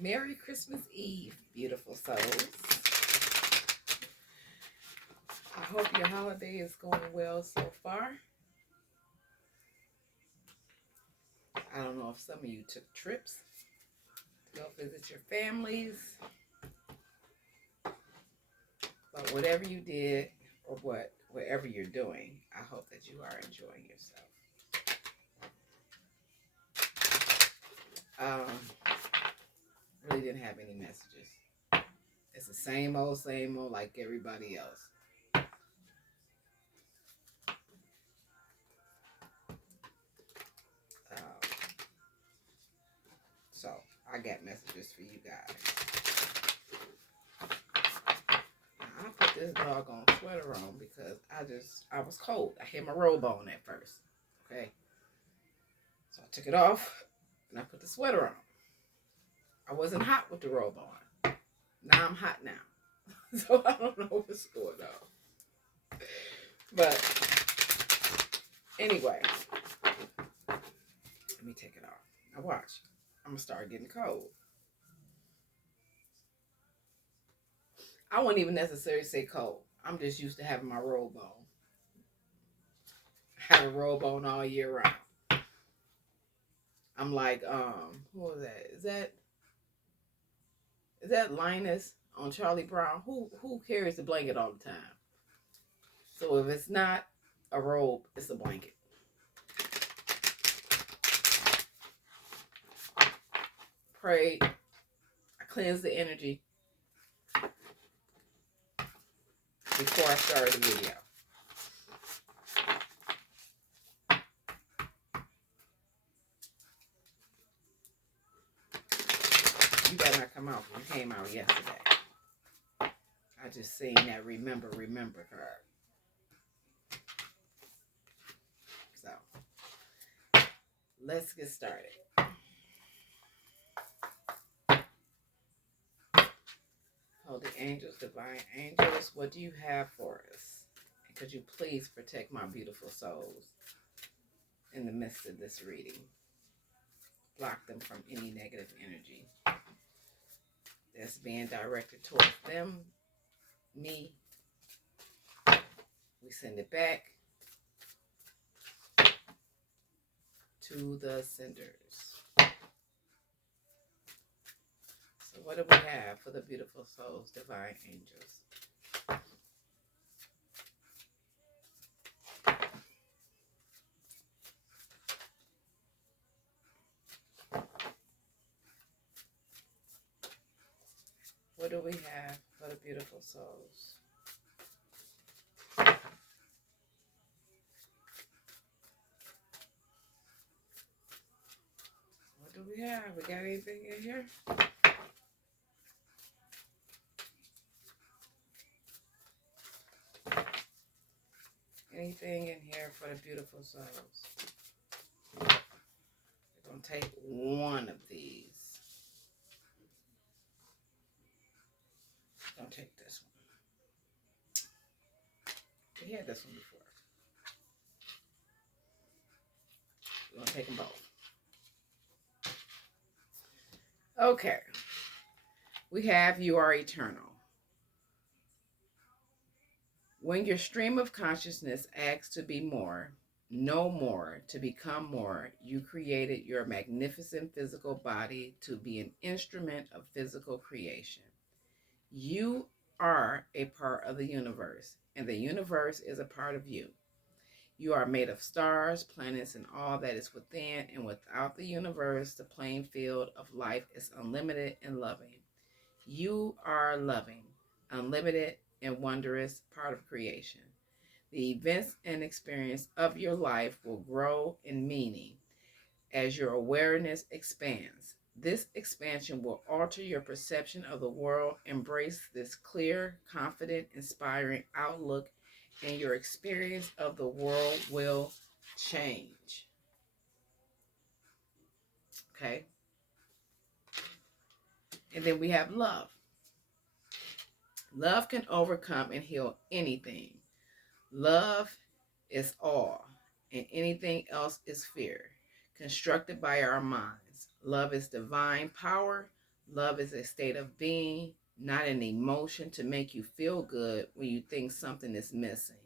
Merry Christmas Eve, beautiful souls. I hope your holiday is going well so far. I don't know if some of you took trips to go visit your families, but whatever you did or whatever you're doing, I hope that you are enjoying yourself. Really didn't have any messages. It's the same old, like everybody else. Um, so I got messages for you guys. I put this doggone sweater on because I was cold. I had my robe on at first. Okay. So I took it off and I put the sweater on. I wasn't hot with the robe on. Now I'm hot now. So I don't know what's going on. But anyway, let me take it off. Now watch. I'm going to start getting cold. I wouldn't even necessarily say cold. I'm just used to having my robe on. I have a robe on all year round. I'm like, who was that? Is that Linus on Charlie Brown? Who carries the blanket all the time? So if it's not a robe, it's a blanket. Pray. I cleanse the energy before I started the video. You better not come out. You came out yesterday. I just seen that remember card. So let's get started. Holy angels, divine angels, what do you have for us? And could you please protect my beautiful souls in the midst of this reading? Block them from any negative energy that's being directed towards them, me. We send it back to the senders. So what do we have for the beautiful souls, divine angels? What do we have for the beautiful souls? What do we have? We got anything in here? Anything in here for the beautiful souls? We're going to take one of these. Don't take this one. We had this one before. We're going to take them both. Okay. We have You Are Eternal. When your stream of consciousness asks to be more, know more, to become more, you created your magnificent physical body to be an instrument of physical creation. You are a part of the universe, and the universe is a part of you. You are made of stars, planets, and all that is within, and without the universe, the playing field of life is unlimited and loving. You are loving, unlimited, and wondrous part of creation. The events and experience of your life will grow in meaning as your awareness expands. This expansion will alter your perception of the world. Embrace this clear, confident, inspiring outlook, and your experience of the world will change. Okay? And then we have love. Love can overcome and heal anything. Love is awe, and anything else is fear, constructed by our minds. Love is divine power. Love is a state of being, not an emotion to make you feel good when you think something is missing.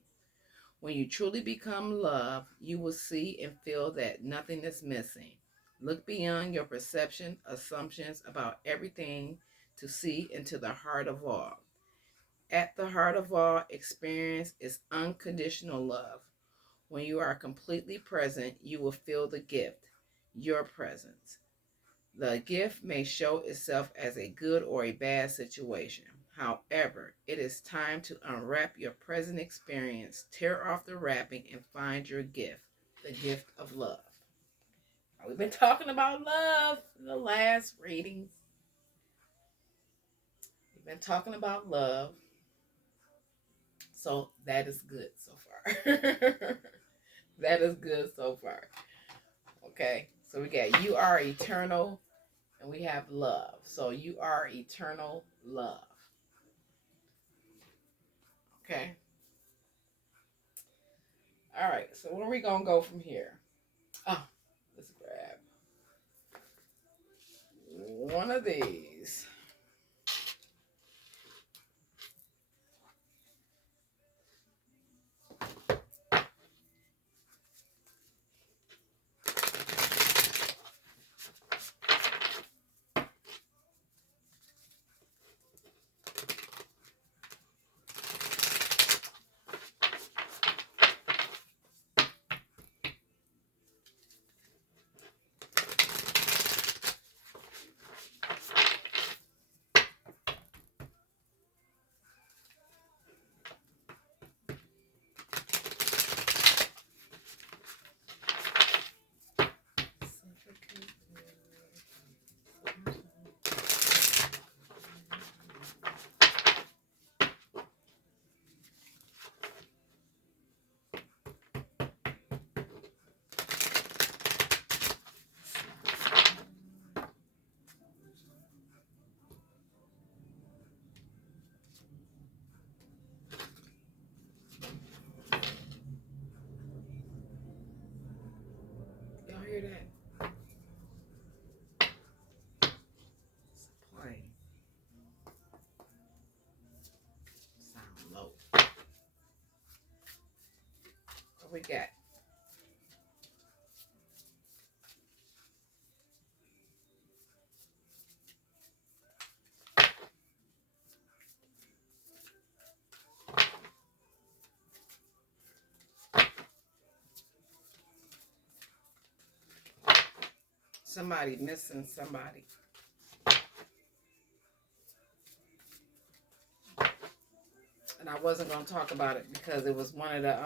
When you truly become love, you will see and feel that nothing is missing. Look beyond your perception, assumptions about everything to see into the heart of all. At the heart of all experience is unconditional love. When you are completely present, you will feel the gift, your presence. The gift may show itself as a good or a bad situation. However, it is time to unwrap your present experience, tear off the wrapping, and find your gift, the gift of love. We've been talking about love in the last readings. We've been talking about love. So that is good so far. That is good so far. Okay. So we got you are eternal and we have love. So you are eternal love. Okay. All right. So where are we gonna go from here? Oh, let's grab one of these. Y'all hear that? It's a plane. Sound low. What we got? Somebody missing somebody. And I wasn't gonna talk about it because it was one of the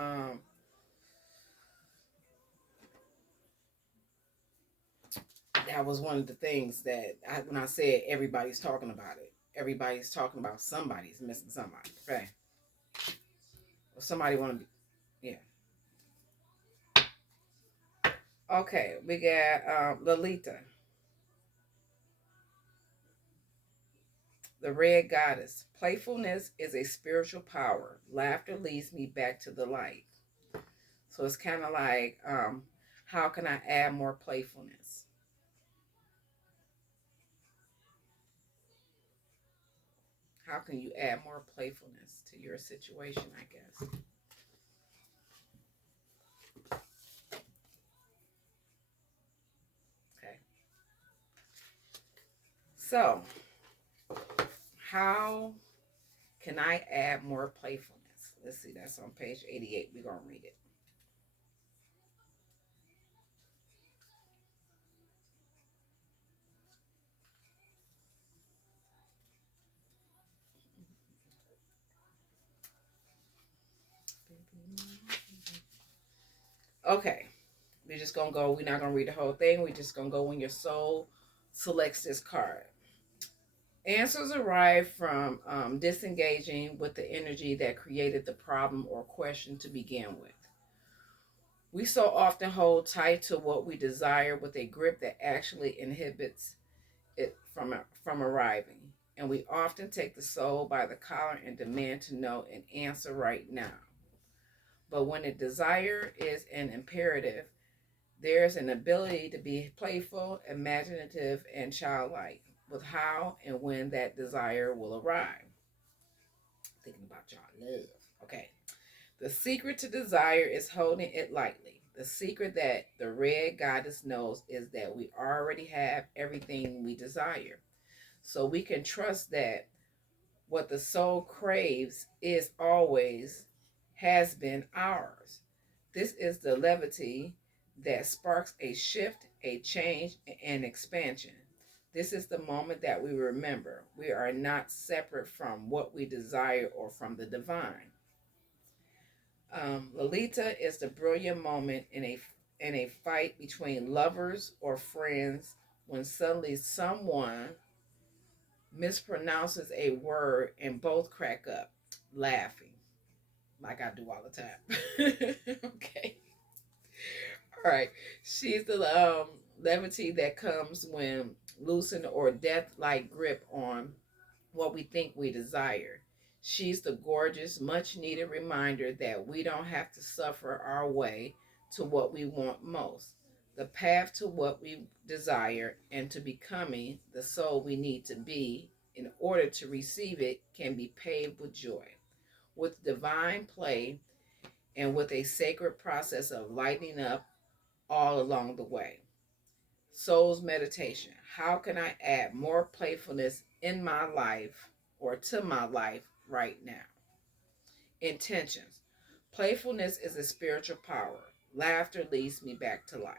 that was one of the things that when I said everybody's talking about it, everybody's talking about somebody's missing somebody. Okay. Or somebody want to be, yeah. Okay, we got Lolita, the red goddess. Playfulness is a spiritual power. Laughter leads me back to the light. So it's kind of like, how can I add more playfulness? How can you add more playfulness to your situation, I guess? Okay. So, how can I add more playfulness? Let's see, that's on page 88. We're going to read it. Okay. We're just going to go. We're not going to read the whole thing. We're just going to go when your soul selects this card. Answers arrive from disengaging with the energy that created the problem or question to begin with. We so often hold tight to what we desire with a grip that actually inhibits it from arriving. And we often take the soul by the collar and demand to know an answer right now. But when a desire is an imperative, there's an ability to be playful, imaginative, and childlike. with how and when that desire will arrive. Thinking about y'all love. Okay. The secret to desire is holding it lightly. The secret that the red goddess knows is that we already have everything we desire. So we can trust that what the soul craves is always has been ours. This is the levity that sparks a shift, a change, and expansion. This is the moment that we remember we are not separate from what we desire or from the divine. Lolita is the brilliant moment in a fight between lovers or friends when suddenly someone mispronounces a word and both crack up laughing like I do all the time. Okay. All right. She's the levity that comes when loosened or death like grip on what we think we desire. She's the gorgeous, much needed reminder that we don't have to suffer our way to what we want most. The path to what we desire and to becoming the soul we need to be in order to receive it can be paved with joy, with divine play, and with a sacred process of lighting up all along the way. Soul's meditation. How can I add more playfulness in my life or to my life right now? Intentions. Playfulness is a spiritual power. Laughter leads me back to life.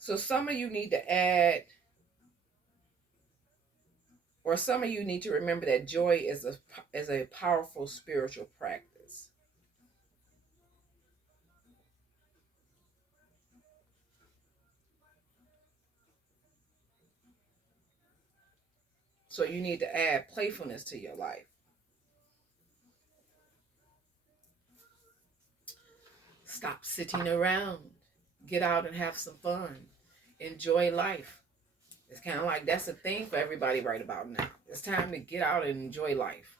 So some of you need to add, or some of you need to remember that joy is a powerful spiritual practice. So you need to add playfulness to your life. Stop sitting around. Get out and have some fun. Enjoy life. It's kind of like that's a thing for everybody right about now. It's time to get out and enjoy life.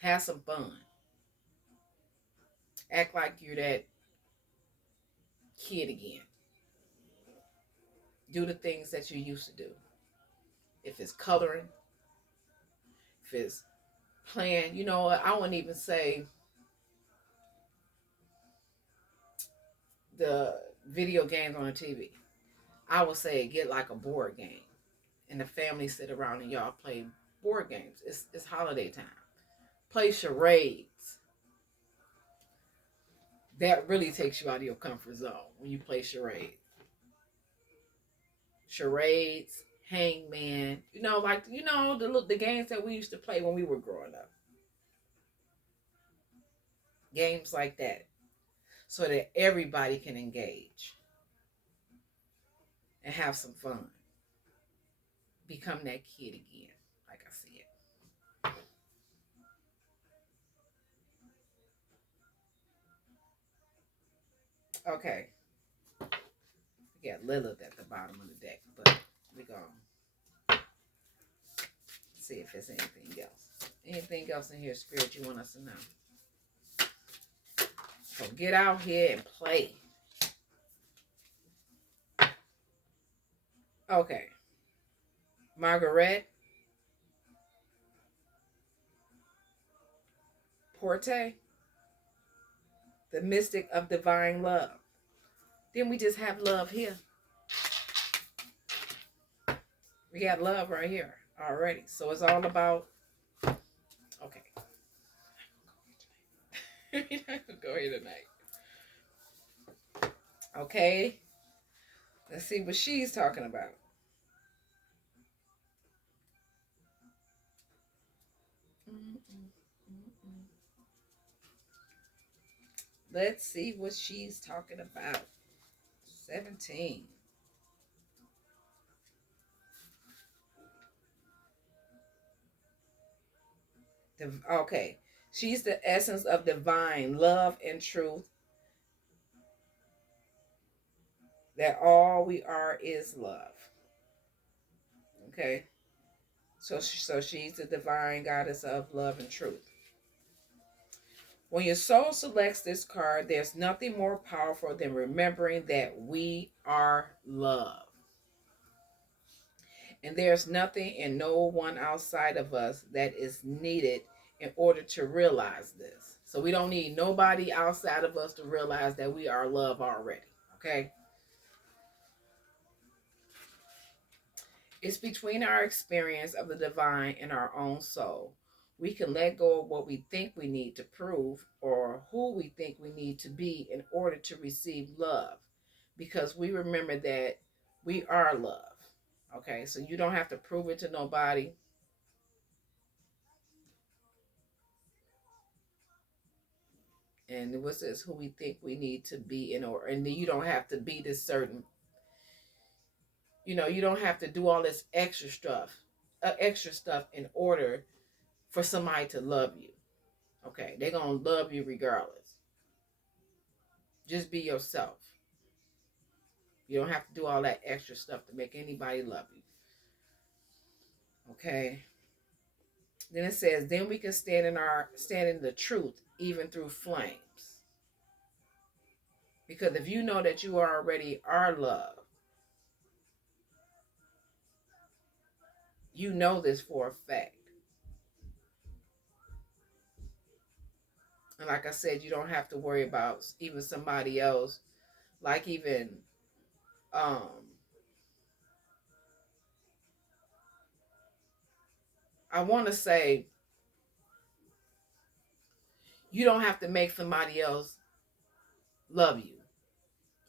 Have some fun. Act like you're that kid again. Do the things that you used to do. If it's coloring, if it's playing, I wouldn't even say the video games on the TV. I would say get like a board game, and the family sit around and y'all play board games. It's holiday time. Play charades. That really takes you out of your comfort zone when you play charades. Charades, hangman. The games that we used to play when we were growing up. Games like that, so that everybody can engage and have some fun. Become that kid again, like I said. Okay, we got Lilith at the bottom of the deck, but we're going to see if there's anything else. Anything else in here, Spirit, you want us to know? So get out here and play. Okay. Margaret Porte, the mystic of divine love. Then we just have love here. We got love right here already. So it's all about, okay. We're not going to go here tonight. Okay. Let's see what she's talking about. Let's see what she's talking about. 17. Okay. She's the essence of divine love and truth, that all we are is love. Okay. So she's the divine goddess of love and truth. When your soul selects this card, there's nothing more powerful than remembering that we are love. And there's nothing and no one outside of us that is needed in order to realize this. So we don't need nobody outside of us to realize that we are love already. Okay? It's between our experience of the divine and our own soul. We can let go of what we think we need to prove or who we think we need to be in order to receive love, because we remember that we are love. Okay, so you don't have to prove it to nobody. And what's this? Who we think we need to be in order, and you don't have to be this certain. You don't have to do all this extra stuff in order for somebody to love you. Okay, they're gonna love you regardless. Just be yourself. You don't have to do all that extra stuff to make anybody love you. Okay. Then it says, then we can stand in the truth even through flames. Because if you know that you are already our love, you know this for a fact. And like I said, you don't have to worry about even somebody else, like even um I want to say you don't have to make somebody else love you.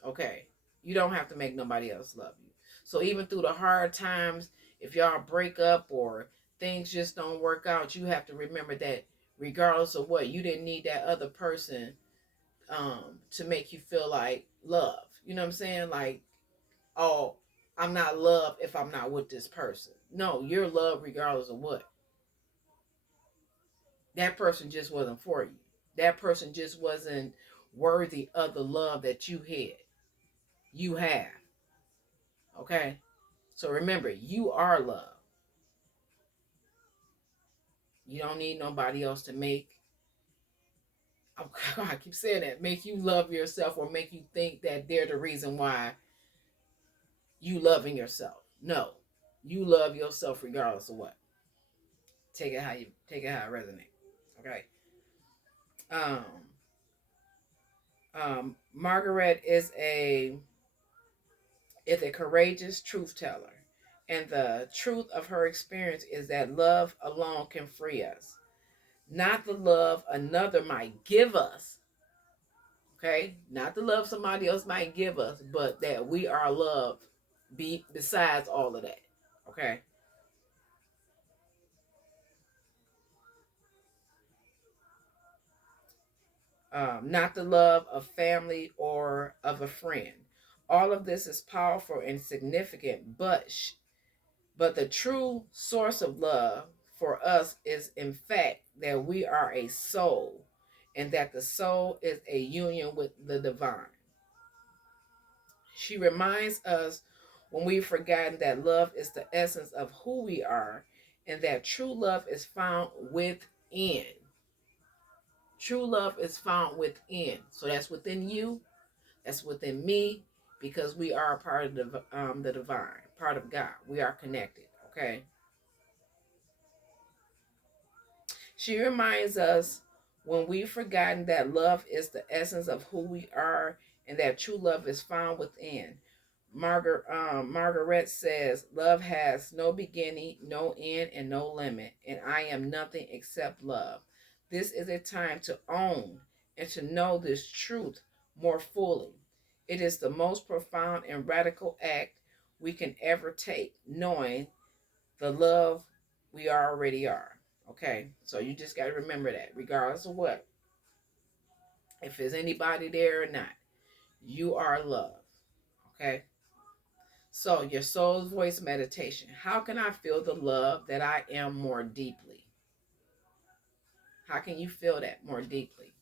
Okay. You don't have to make nobody else love you. So even through the hard times, if y'all break up or things just don't work out, you have to remember that regardless of what, you didn't need that other person to make you feel like love. You know what I'm saying? Like, oh, I'm not loved if I'm not with this person. No, you're loved regardless of what. That person just wasn't for you. That person just wasn't worthy of the love that you had. You have. Okay? So remember, you are love. You don't need nobody else to make, oh God, I keep saying that, make you love yourself or make you think that they're the reason why you loving yourself. No. You love yourself regardless of what. Take it how it resonates. Okay. Um Margaret is a courageous truth teller. And the truth of her experience is that love alone can free us. Not the love another might give us. Okay? Not the love somebody else might give us, but that we are loved besides all of that. Okay? Not the love of family or of a friend. All of this is powerful and significant, but the true source of love for us is, in fact, that we are a soul and that the soul is a union with the divine. She reminds us when we've forgotten that love is the essence of who we are and that true love is found within. True love is found within. So that's within you, that's within me, because we are a part of the divine, part of God. We are connected, okay? She reminds us when we've forgotten that love is the essence of who we are and that true love is found within. Margaret says, love has no beginning, no end, and no limit, and I am nothing except love. This is a time to own and to know this truth more fully. It is the most profound and radical act we can ever take, knowing the love we already are. Okay, so you just got to remember that, regardless of what, if there's anybody there or not, you are love. Okay, so your soul's voice meditation. How can I feel the love that I am more deeply? How can you feel that more deeply?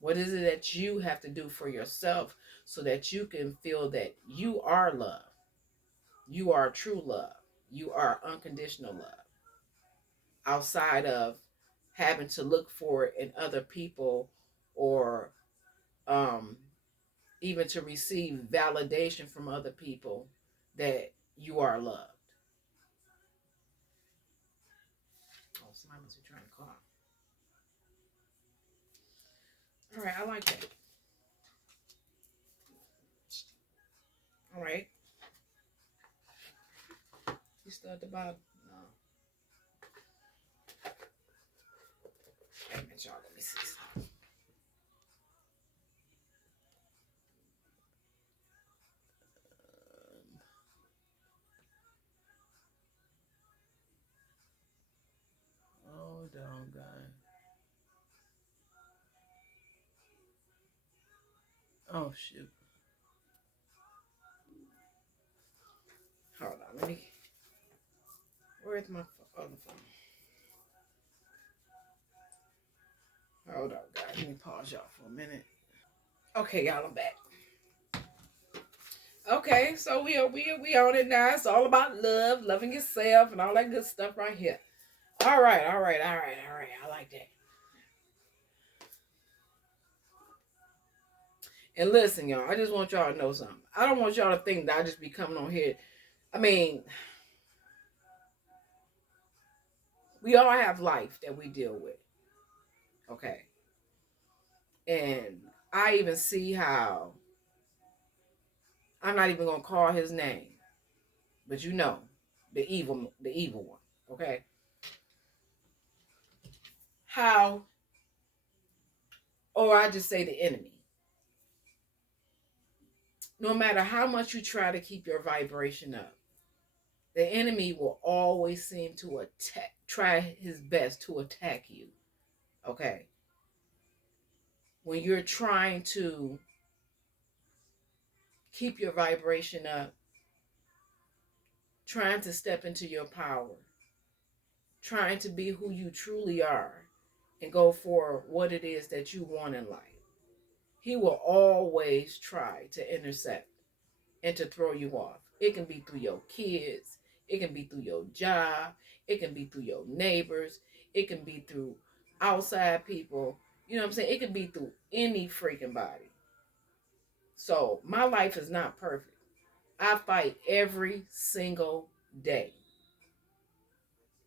What is it that you have to do for yourself so that you can feel that you are love? You are true love. You are unconditional love outside of having to look for it in other people, or um, even to receive validation from other people that you are loved. Oh, somebody must be trying to call. All right, I like that. All right. You still at the bottom? No. Wait a minute, y'all. Let me see something. Oh, doggone. Oh, shoot. Hold on. Let me. Where's my other phone? Hold on, guys. Let me pause y'all for a minute. Okay, y'all, I'm back. Okay, so we on it now. It's all about love, loving yourself, and all that good stuff right here. All right. I like that. And listen, y'all, I just want y'all to know something. I don't want y'all to think that I just be coming on here. I mean, we all have life that we deal with. Okay. And I even see how, I'm not even gonna call his name, but you know, the evil one. Okay. How, or I just say the enemy. No matter how much you try to keep your vibration up, the enemy will always seem to try his best to attack you. Okay. When you're trying to keep your vibration up, trying to step into your power, trying to be who you truly are, and go for what it is that you want in life, he will always try to intercept and to throw you off. It can be through your kids, it can be through your job, it can be through your neighbors, it can be through outside people. You know what I'm saying? It can be through any freaking body. So my life is not perfect. I fight every single day.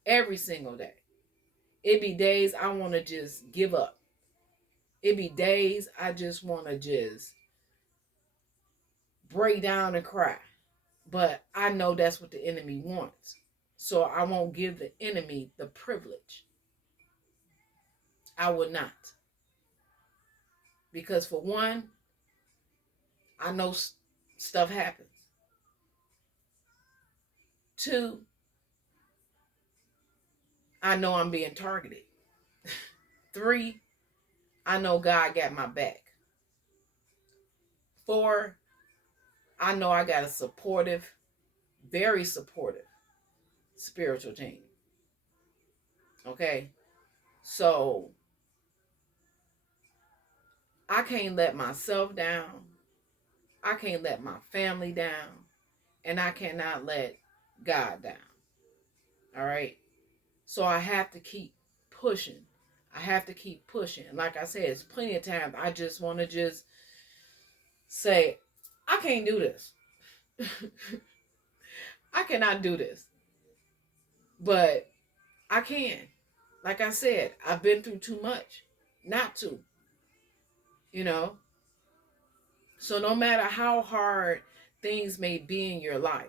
Every single day. It be days I want to just give up. It be days I just want to just break down and cry. But I know that's what the enemy wants. So I won't give the enemy the privilege. I will not. Because for one, I know stuff happens. Two, I know I'm being targeted. Three, I know God got my back. Four, I know I got a supportive, very supportive spiritual team. Okay? So I can't let myself down. I can't let my family down. And I cannot let God down. All right? So I have to keep pushing. I have to keep pushing. And like I said, it's plenty of times I just want to just say, I can't do this. I cannot do this. But I can. Like I said, I've been through too much not to. You know? So no matter how hard things may be in your life,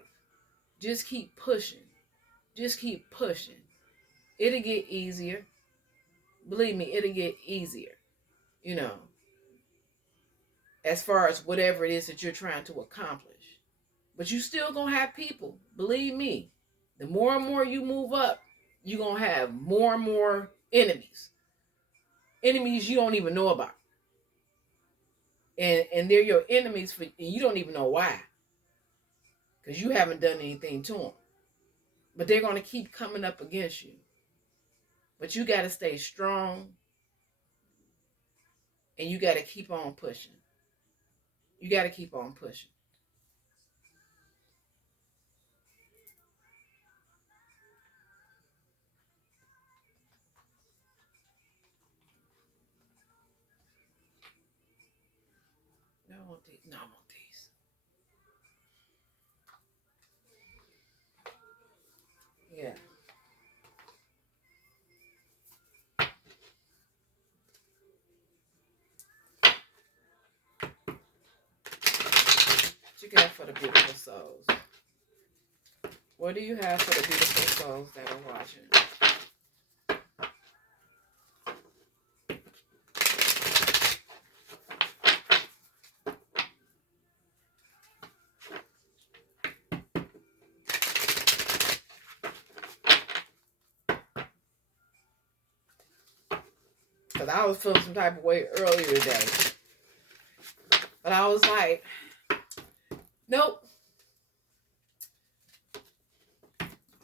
just keep pushing. Just keep pushing. It'll get easier. Believe me, it'll get easier. You know, as far as whatever it is that you're trying to accomplish. But you still gonna have people. Believe me, the more and more you move up, you're gonna have more and more enemies. Enemies you don't even know about. And they're your enemies and you don't even know why. Because you haven't done anything to them. But they're gonna keep coming up against you. But you gotta stay strong. And you gotta keep on pushing. You gotta keep on pushing. No, I want these. Yeah. What you got for the beautiful souls? What do you have for the beautiful souls that are watching? Because I was feeling some type of way earlier today. But I was like, nope.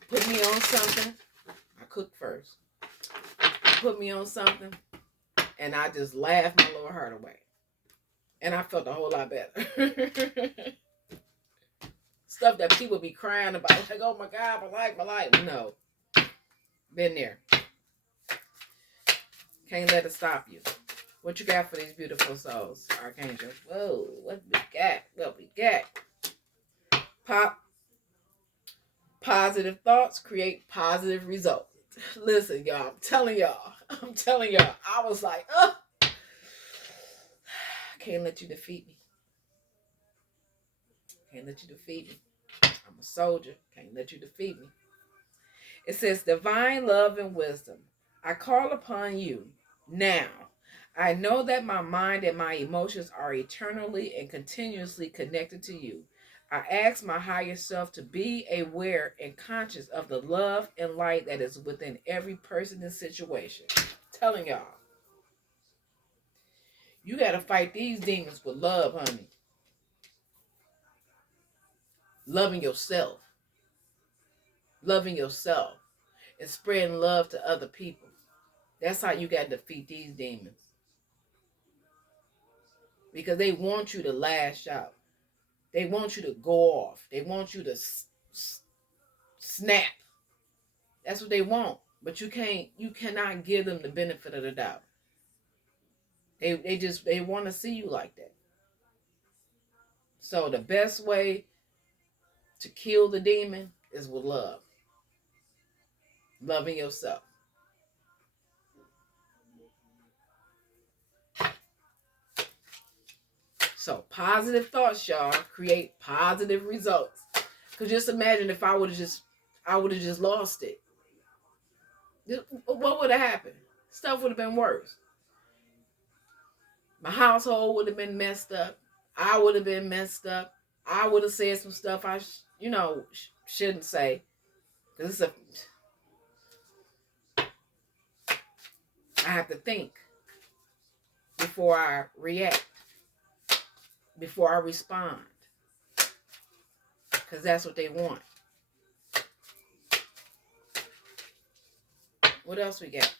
Put me on something. I cooked first. Put me on something. And I just laughed my little heart away. And I felt a whole lot better. Stuff that people be crying about. Like, oh my God, my life. No. Been there. Can't let it stop you. What you got for these beautiful souls, Archangel? Whoa, what we got? What we got? Positive thoughts create positive results. Listen, y'all, I'm telling y'all, I was like, oh, I can't let you defeat me. Can't let you defeat me. I'm a soldier. Can't let you defeat me. It says, divine love and wisdom. I call upon you now. I know that my mind and my emotions are eternally and continuously connected to you. I ask my higher self to be aware and conscious of the love and light that is within every person and situation. I'm telling y'all, you got to fight these demons with love, honey. Loving yourself. Loving yourself. And spreading love to other people. That's how you got to defeat these demons. Because they want you to lash out. They want you to go off. They want you to snap. That's what they want. But you cannot give them the benefit of the doubt. They want to see you like that. So the best way to kill the demon is with love. Loving yourself. So positive thoughts, y'all, create positive results. Cause just imagine if I would have just lost it. What would have happened? Stuff would have been worse. My household would have been messed up. I would have been messed up. I would have said some stuff I shouldn't say. Cause I have to think before I react, before I respond. Because that's what they want. What else we got?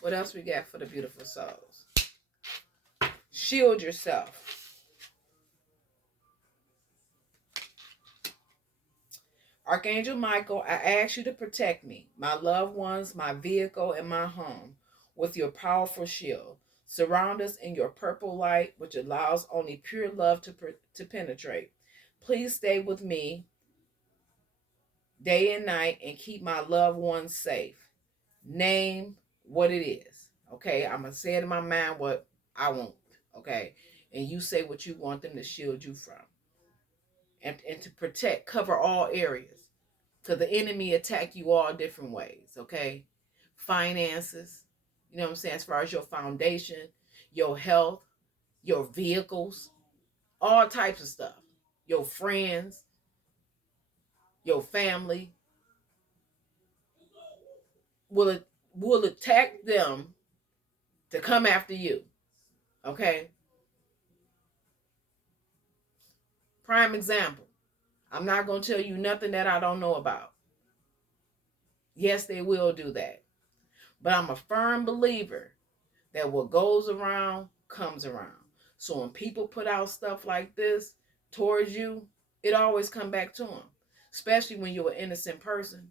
What else we got for the beautiful souls? Shield yourself. Archangel Michael, I ask you to protect me, my loved ones, my vehicle, and my home with your powerful shield. Surround us in your purple light, which allows only pure love to penetrate. Please stay with me day and night and keep my loved ones safe. Name what it is. Okay, I'm going to say it in my mind what I want. Okay, and you say what you want them to shield you from. And to protect, cover all areas. Because the enemy attack you all different ways. Okay, finances, you know what I'm saying, as far as your foundation, your health, your vehicles, all types of stuff. Your friends, your family will attack them to come after you. Okay? Prime example. I'm not going to tell you nothing that I don't know about. Yes, they will do that. But I'm a firm believer that what goes around comes around. So when people put out stuff like this towards you, it always come back to them. Especially when you're an innocent person.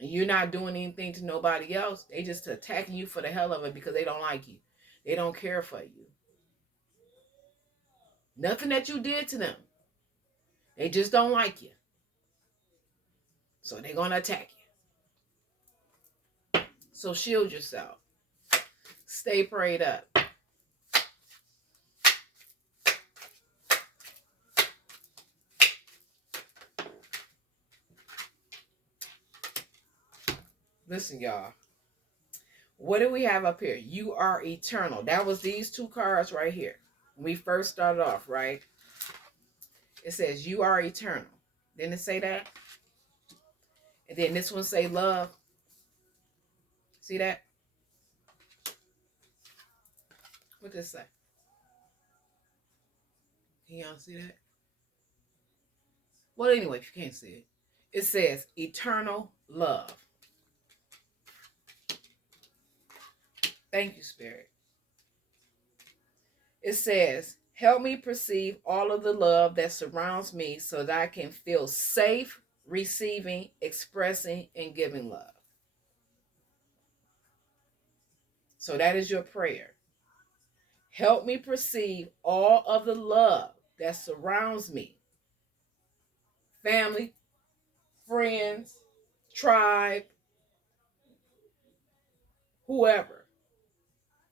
And you're not doing anything to nobody else. They just attacking you for the hell of it because they don't like you. They don't care for you. Nothing that you did to them. They just don't like you. So they're going to attack you. So shield yourself. Stay prayed up. Listen, y'all. What do we have up here? You are eternal. That was these two cards right here. When we first started off, right? It says you are eternal. Didn't it say that? And then this one say love. See that? What does it say? Can y'all see that? Well, anyway, if you can't see it, it says eternal love. Thank you, Spirit. It says, help me perceive all of the love that surrounds me so that I can feel safe receiving, expressing, and giving love. So that is your prayer. Help me perceive all of the love that surrounds me. Family, friends, tribe, whoever.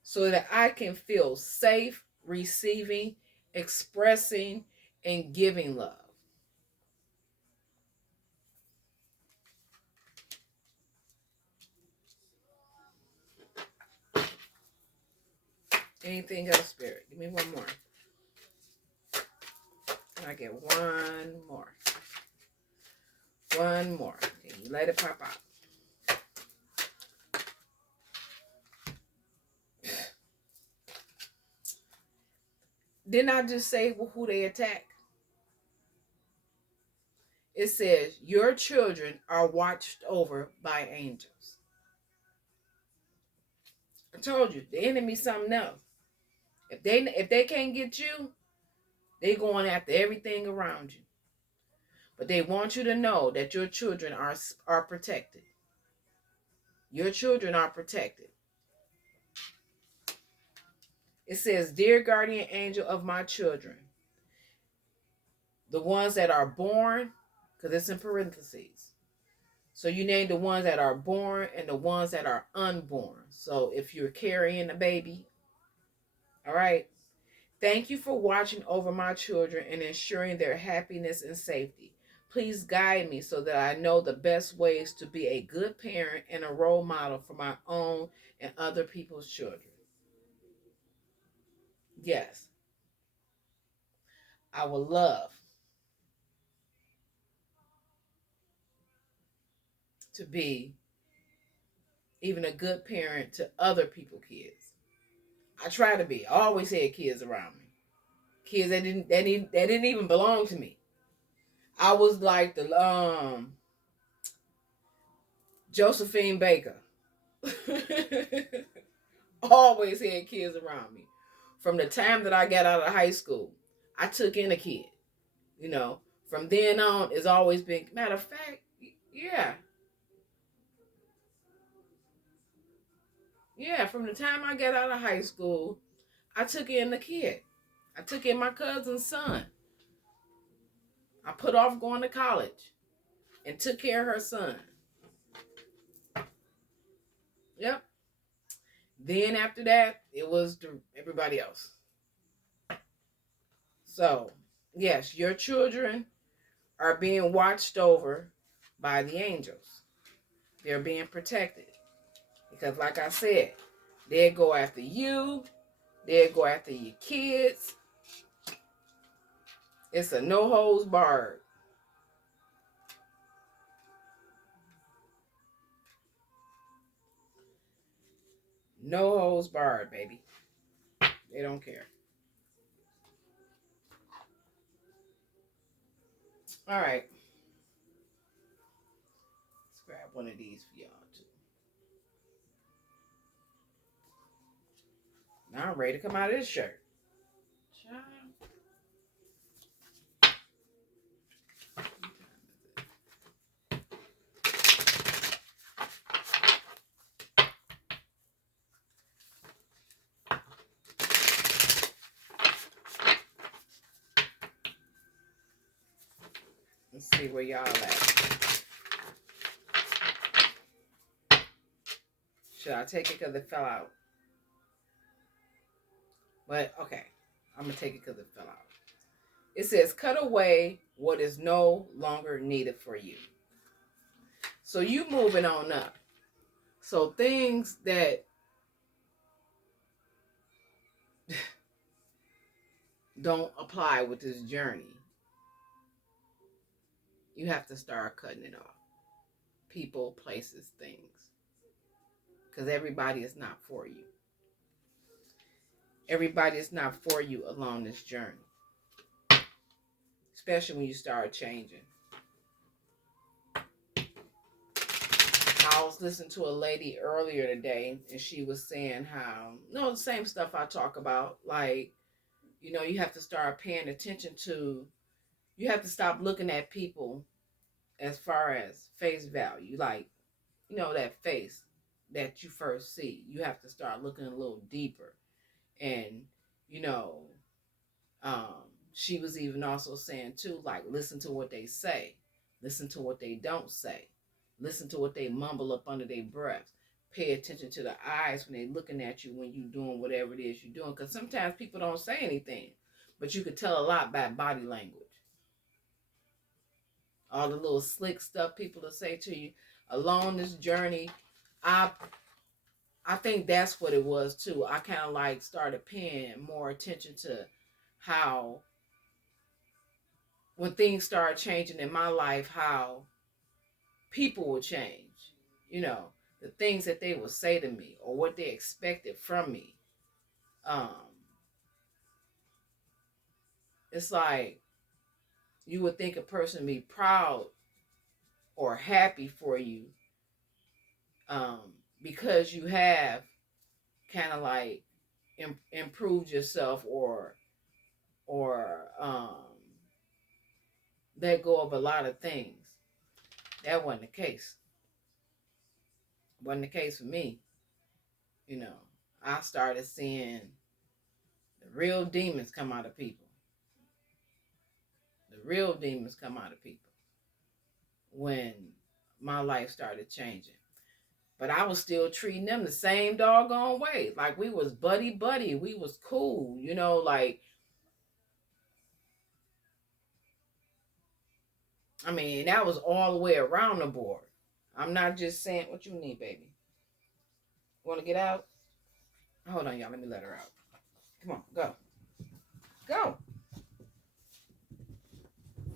So that I can feel safe receiving, expressing, and giving love. Anything else, Spirit? Give me one more. Can I get one more? One more. Okay, you let it pop out. Didn't I just say who they attack? It says, your children are watched over by angels. I told you, the enemy's something else. If they can't get you, they going after everything around you. But they want you to know that your children are protected. Your children are protected. It says, dear guardian angel of my children, the ones that are born, because it's in parentheses. So you name the ones that are born and the ones that are unborn. So if you're carrying a baby, all right. Thank you for watching over my children and ensuring their happiness and safety. Please guide me so that I know the best ways to be a good parent and a role model for my own and other people's children. Yes, I would love to be even a good parent to other people's kids. I try to be. I always had kids around me. Kids that didn't even belong to me. I was like the Josephine Baker. Always had kids around me. From the time that I got out of high school, I took in a kid. You know, from then on, it's always been. Matter of fact, yeah. Yeah, from the time I got out of high school, I took in the kid. I took in my cousin's son. I put off going to college and took care of her son. Yep. Then after that, it was everybody else. So, yes, your children are being watched over by the angels. They're being protected. Because like I said, they'll go after you. They'll go after your kids. It's a no holds barred. No holds barred, baby. They don't care. All right. Let's grab one of these for y'all too. Now I'm ready to come out of this shirt. Let's see where y'all at. Should I take it because it fell out? But okay, I'm gonna take it because it fell out. It says, cut away what is no longer needed for you. So you moving on up. So things that don't apply with this journey, you have to start cutting it off. People, places, things. Because everybody is not for you. Everybody is not for you along this journey. Especially when you start changing. I was listening to a lady earlier today, and she was saying how, the same stuff I talk about. Like, you have to start paying attention to, you have to stop looking at people as far as face value. Like, that face that you first see. You have to start looking a little deeper. And, you know, um, she was even also saying too, like, listen to what they say. Listen to what they don't say. Listen to what they mumble up under their breath. Pay attention to the eyes when they're looking at you when you're doing whatever it is you're doing. Because sometimes people don't say anything, but you could tell a lot by body language. All the little slick stuff people will say to you along this journey. I think that's what it was too. I kind of like started paying more attention to how, when things started changing in my life, how people would change. The things that they would say to me or what they expected from me. Um, it's like you would think a person would be proud or happy for you, um, because you have kind of like improved yourself or let go of a lot of things. That wasn't the case. Wasn't the case for me. I started seeing the real demons come out of people. The real demons come out of people when my life started changing. But I was still treating them the same doggone way. Like we was buddy. We was cool. Like, I mean, that was all the way around the board. I'm not just saying, what you need, baby? Want to get out? Hold on, y'all. Let me let her out. Come on, go. Go.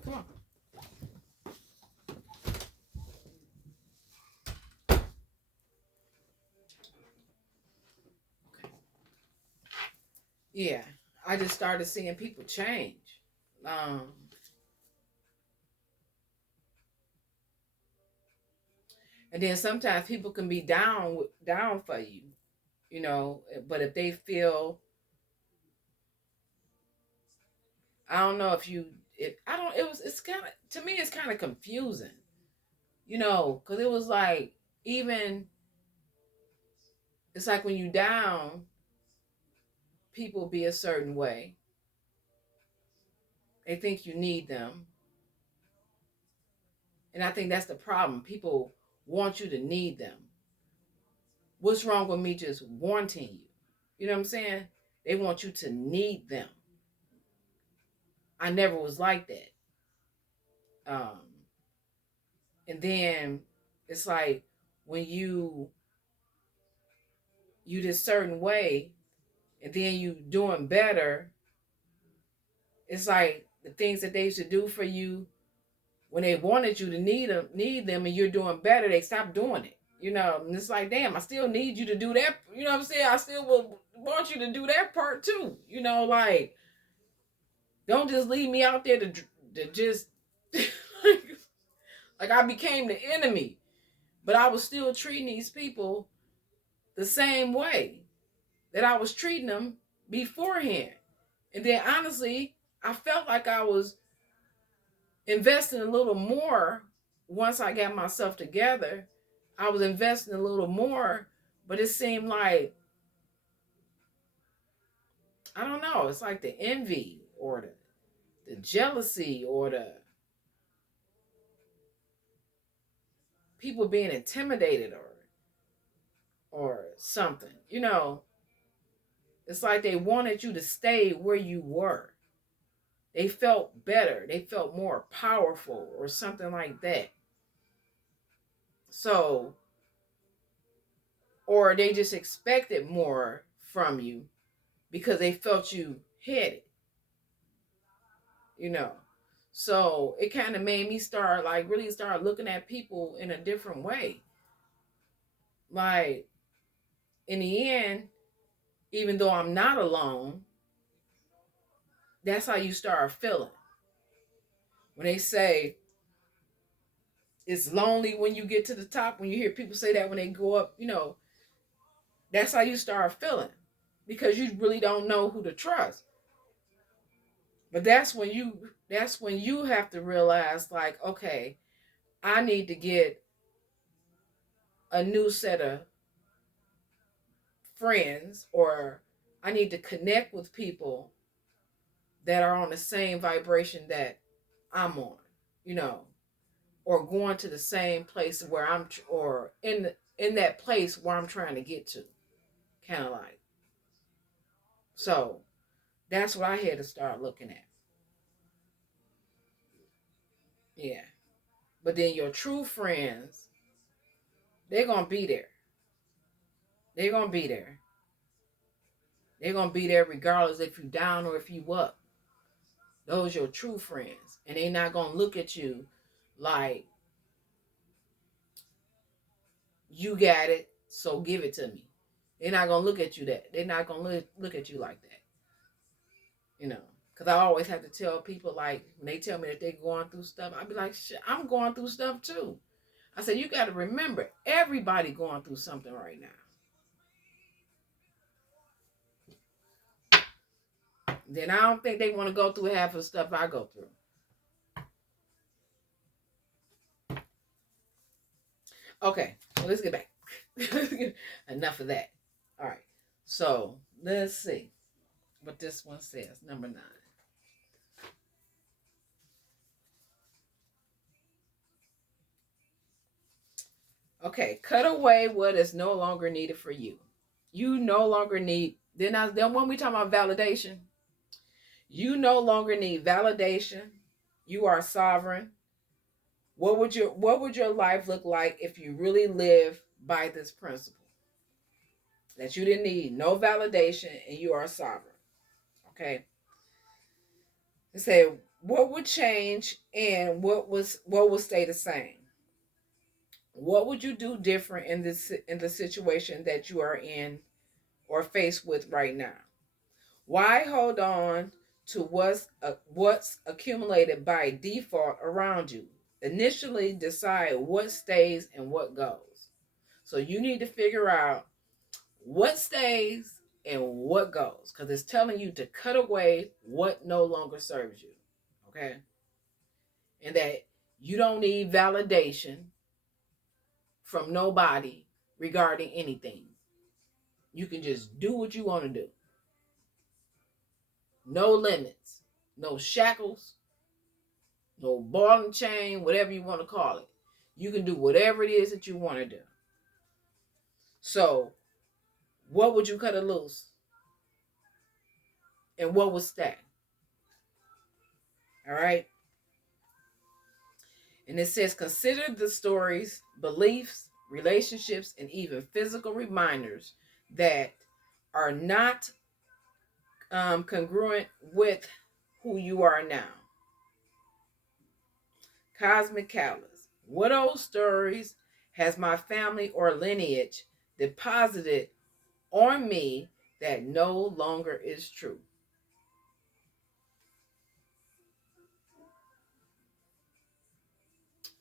Come on. Yeah, I just started seeing people change. And then sometimes people can be down for you, but if they feel, I don't know if you, I don't, it's kind of, to me, it's kind of confusing, because it was like, even, it's like when you down, people be a certain way. They think you need them. And I think that's the problem. People want you to need them. What's wrong with me just wanting you? You know what I'm saying? They want you to need them. I never was like that. Um, and then it's like when you this certain way, and then you doing better. It's like the things that they used to do for you when they wanted you to need them, and you're doing better. They stop doing it. And it's like, damn, I still need you to do that. You know what I'm saying? I still will want you to do that part too. Like, don't just leave me out there to just like I became the enemy, but I was still treating these people the same way that I was treating them beforehand. And then honestly, I felt like I was investing a little more once I got myself together. I was investing a little more, but it seemed like, I don't know, it's like the envy or the jealousy or people being intimidated or something. You know, it's like they wanted you to stay where you were. They felt better. They felt more powerful or something like that. So, or they just expected more from you because they felt you had it, you know. So it kind of made me start like really start looking at people in a different way. Like in the end, even though I'm not alone, that's how you start feeling. When they say it's lonely when you get to the top, when you hear people say that when they go up, you know, that's how you start feeling because you really don't know who to trust. But that's when you have to realize like, okay, I need to get a new set of friends, or I need to connect with people that are on the same vibration that I'm on, you know, or going to the same place where or in that place where I'm trying to get to, kind of like. So that's what I had to start looking at. Yeah. But then your true friends, they're going to be there. They're going to be there. They're going to be there regardless if you down or if you up. Those are your true friends. And they're not going to look at you like, you got it, so give it to me. They're not going to look at you that. They're not going to look at you like that. You know, because I always have to tell people, like, when they tell me that they're going through stuff, I'll be like, shit, I'm going through stuff too. I said, you got to remember, everybody going through something right now. Then I don't think they want to go through half of the stuff I go through. Okay, well, let's get back. Enough of that. All right, so let's see what this one says. Number 9. Okay, cut away what is no longer needed for you. You no longer need. Then when we talk about validation, you no longer need validation. You are sovereign. What would your life look like if you really live by this principle? That you didn't need no validation and you are sovereign. Okay. It said what would change and what would stay the same. What would you do different in the situation that you are in or faced with right now? Why hold on to what's accumulated by default around you? Initially decide what stays and what goes. So you need to figure out what stays and what goes, because it's telling you to cut away what no longer serves you. Okay? And that you don't need validation from nobody regarding anything. You can just do what you want to do. No limits, no shackles, no ball and chain, whatever you want to call it. You can do whatever it is that you want to do. So, what would you cut it loose? And what would stay? All right? And it says, consider the stories, beliefs, relationships, and even physical reminders that are not congruent with who you are now. Cosmic Catalyst. What old stories has my family or lineage deposited on me that no longer is true?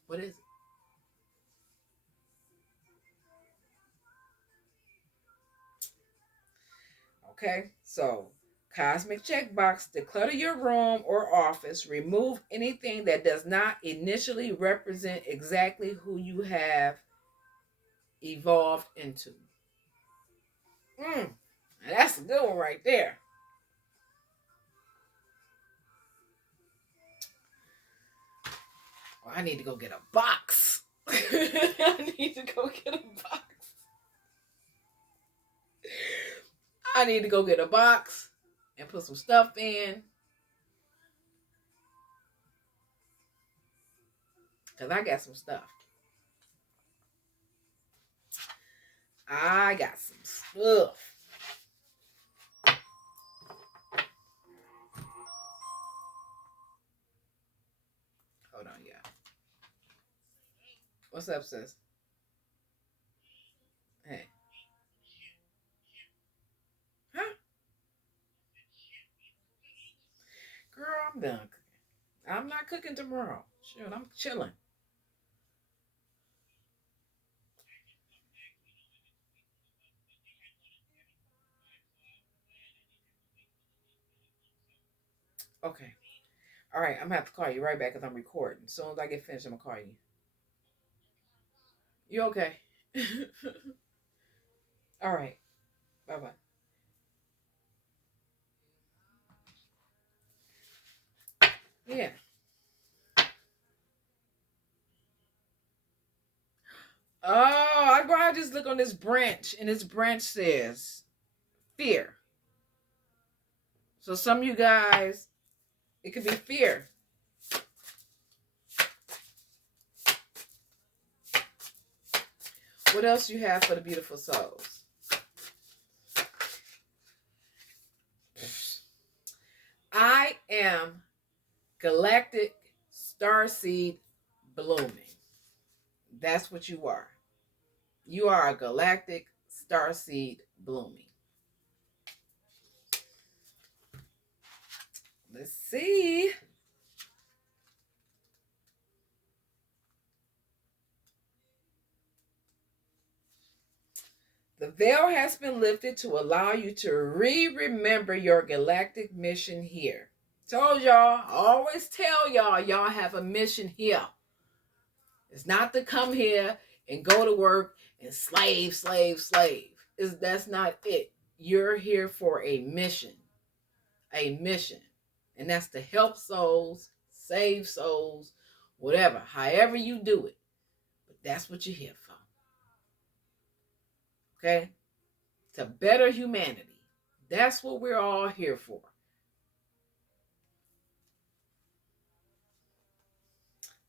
What is it? Okay, so cosmic checkbox, declutter your room or office, remove anything that does not initially represent exactly who you have evolved into. That's a good one right there. I need to go get a box. I need to go get a box. I need to go get a box and put some stuff in. Because I got some stuff. I got some stuff. Hold on, yeah. What's up, sis? Hey. Huh? Girl, I'm done cooking. I'm not cooking tomorrow. Shoot, I'm chilling. Okay. All right, I'm gonna have to call you right back because I'm recording. As soon as I get finished, I'm gonna call you. You okay? All right. Bye bye. Yeah. Oh, I just look on this branch, and this branch says fear. So some of you guys, it could be fear. What else you have for the beautiful souls? I am galactic starseed blooming. That's what you are. You are a galactic starseed blooming. Let's see. The veil has been lifted to allow you to remember your galactic mission here. Told y'all, I always tell y'all have a mission here. It's not to come here and go to work and slave. That's not it. You're here for a mission. A mission. And that's to help souls, save souls, whatever. However you do it. But that's what you're here for. Okay? To better humanity. That's what we're all here for.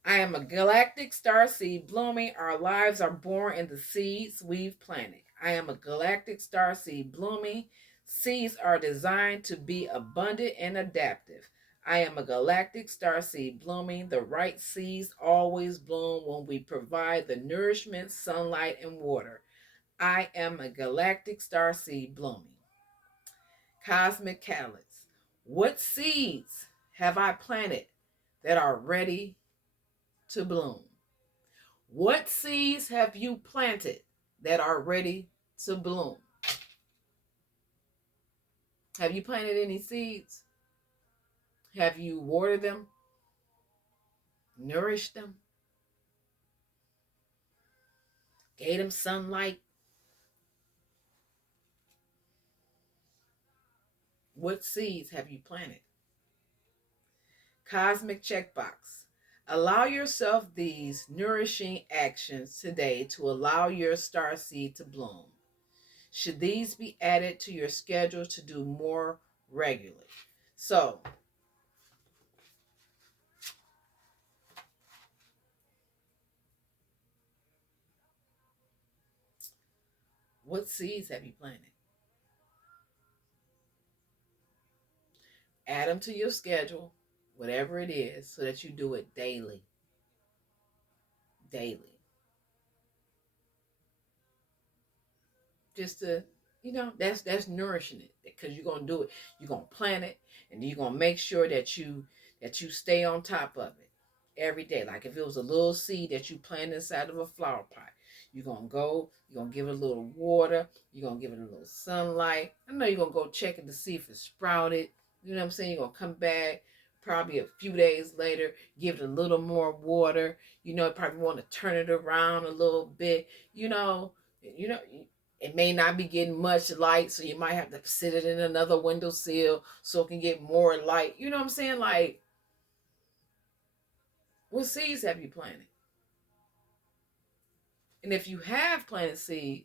I am a galactic starseed blooming. Our lives are born in the seeds we've planted. I am a galactic starseed blooming. Seeds are designed to be abundant and adaptive. I am a galactic starseed blooming. The right seeds always bloom when we provide the nourishment, sunlight, and water. I am a galactic starseed blooming. Cosmic catalyst. What seeds have I planted that are ready to bloom? What seeds have you planted that are ready to bloom? Have you planted any seeds? Have you watered them? Nourished them? Gave them sunlight? What seeds have you planted? Cosmic checkbox. Allow yourself these nourishing actions today to allow your star seed to bloom. Should these be added to your schedule to do more regularly? So, what seeds have you planted? Add them to your schedule, whatever it is, so that you do it daily. Daily. Just to, that's nourishing it, because you're gonna do it. You're gonna plant it, and you're gonna make sure that you stay on top of it every day. Like if it was a little seed that you plant inside of a flower pot, you're gonna give it a little water, you're gonna give it a little sunlight. I know you're gonna go check it to see if it's sprouted. You know what I'm saying? You're gonna come back probably a few days later, give it a little more water. Probably want to turn it around a little bit. You know, it may not be getting much light, so you might have to sit it in another windowsill so it can get more light. You know what I'm saying? Like, what seeds have you planted? And if you have planted seed,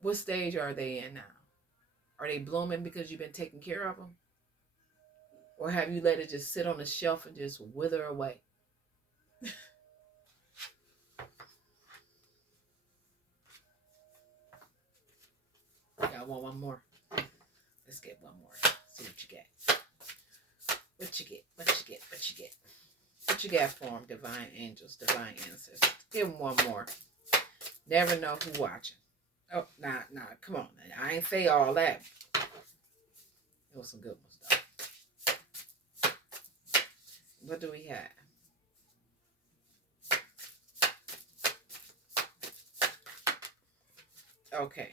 what stage are they in now? Are they blooming because you've been taking care of them? Or have you let it just sit on the shelf and just wither away? Got one more. Let's get one more. See what you get. What you get? What you get? What you get? What you got for them, divine angels, divine ancestors? Give them one more. Never know who watching. Oh, nah. Come on. I ain't say all that. It was some good ones, though. What do we have? Okay.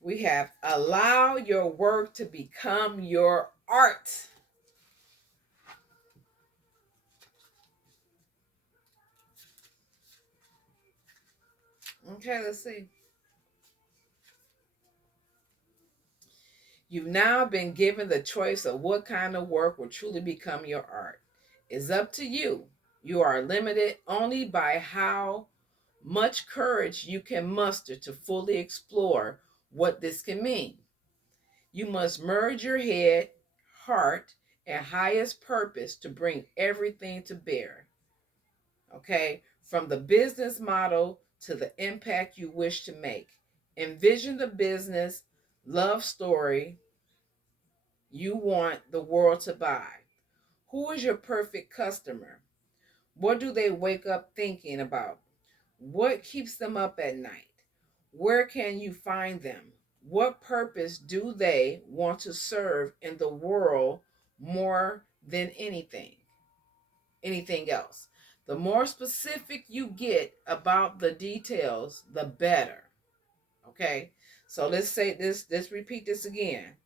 We have allow your work to become your art. Okay, let's see. You've now been given the choice of what kind of work will truly become your art. It's up to you. You are limited only by how much courage you can muster to fully explore what this can mean. You must merge your head, heart, and highest purpose to bring everything to bear. Okay? From the business model to the impact you wish to make. Envision the business love story you want the world to buy. Who is your perfect customer? What do they wake up thinking about? What keeps them up at night? Where can you find them? What purpose do they want to serve in the world more than anything else? The more specific you get about the details, the better. Okay? So let's repeat this again.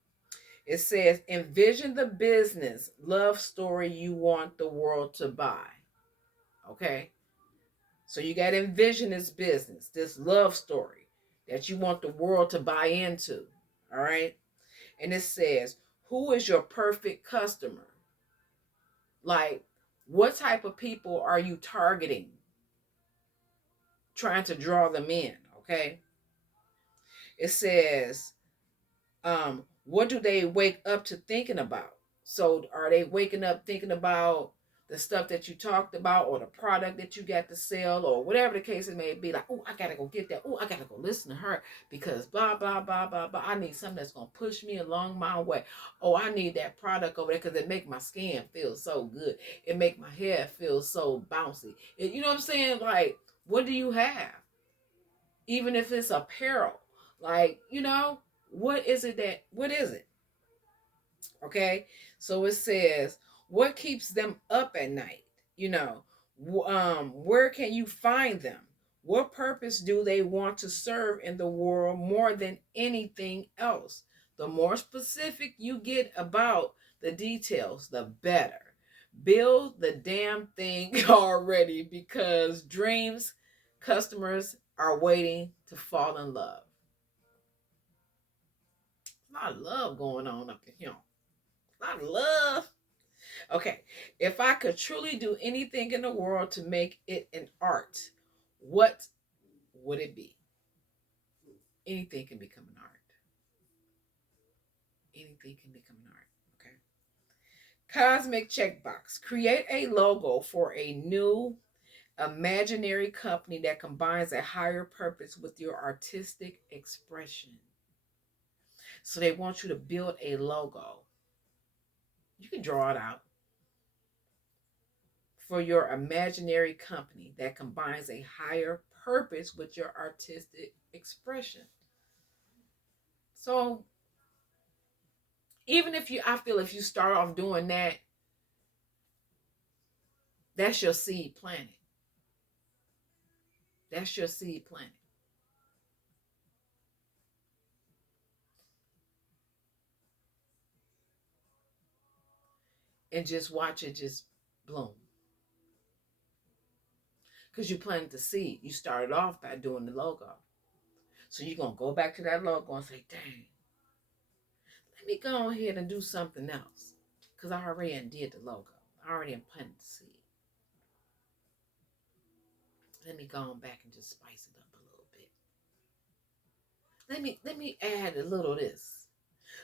It says, envision the business love story you want the world to buy. Okay? So you got to envision this business, this love story that you want the world to buy into. All right? And it says, who is your perfect customer? Like, what type of people are you targeting? Trying to draw them in. Okay? It says, what do they wake up to thinking about? So are they waking up thinking about the stuff that you talked about or the product that you got to sell or whatever the case it may be? Like, oh, I got to go get that. Oh, I got to go listen to her because blah, blah, blah, blah, blah. I need something that's going to push me along my way. Oh, I need that product over there because it make my skin feel so good. It make my hair feel so bouncy. You know what I'm saying? Like, what do you have? Even if it's apparel. Like, what is it? Okay. So it says, what keeps them up at night? Where can you find them? What purpose do they want to serve in the world more than anything else? The more specific you get about the details, the better. Build the damn thing already because dreams customers are waiting to fall in love. A lot of love going on up in here. A lot of love. Okay, if I could truly do anything in the world to make it an art, what would it be? Anything can become an art. Anything can become an art. Okay. Cosmic checkbox. Create a logo for a new imaginary company that combines a higher purpose with your artistic expression. So they want you to build a logo. You can draw it out for your imaginary company that combines a higher purpose with your artistic expression. So even I feel if you start off doing that, that's your seed planted. That's your seed planted. And just watch it just bloom. Because you planted the seed. You started off by doing the logo. So you're going to go back to that logo and say, dang, let me go ahead and do something else. Because I already did the logo. I already planted the seed. Let me go on back and just spice it up a little bit. Let me add a little of this.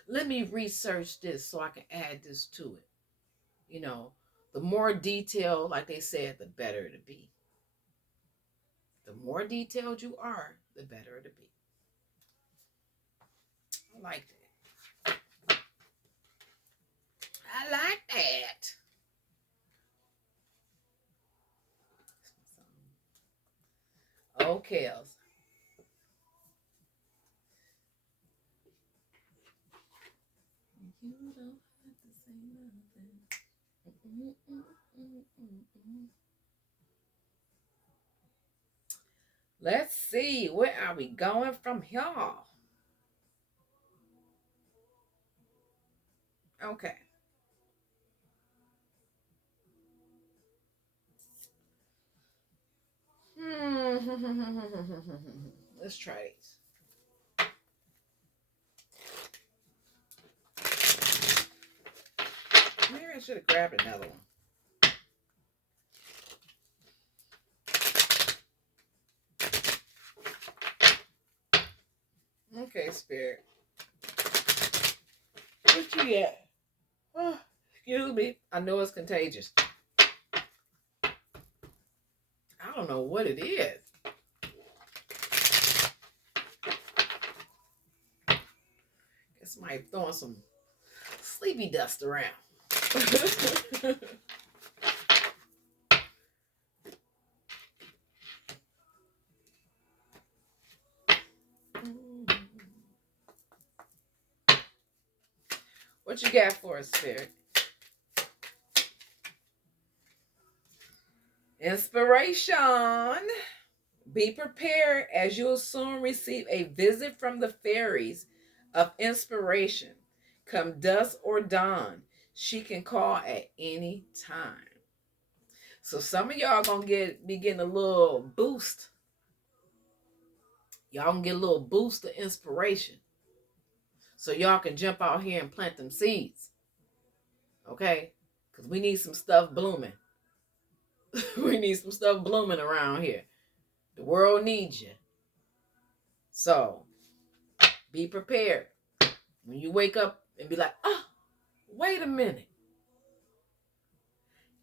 Let me research this so I can add this to it. You know, the more detailed, like they said, the better it'll be. The more detailed you are, the better it'll be. I like that. I like that. Okay, Elsa. You don't have to say nothing. Let's see, where are we going from here? Okay. Let's try it. Maybe I should have grabbed another one. Okay, Spirit. What you got? Oh, excuse me. I know it's contagious. I don't know what it is. Guess somebody throwing some sleepy dust around. What you got for us, Spirit? Inspiration. Be prepared, as you'll soon receive a visit from the fairies of inspiration. Come dusk or dawn, she can call at any time. So some of y'all gonna be getting a little boost. Y'all gonna get a little boost of inspiration. So y'all can jump out here and plant them seeds. Okay? Because we need some stuff blooming. We need some stuff blooming around here. The world needs you. So be prepared. When you wake up and be like, oh, wait a minute.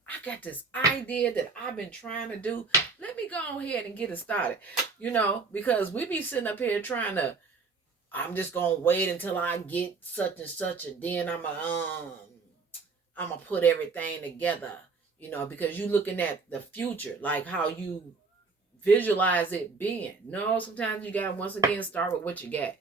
I got this idea that I've been trying to do. Let me go ahead and get it started. You know, because we be sitting up here trying to, I'm just going to wait until I get such and such, and then I'm going to put everything together. You know, because you looking at the future, like how you visualize it being. No, sometimes you got to, once again, start with what you got.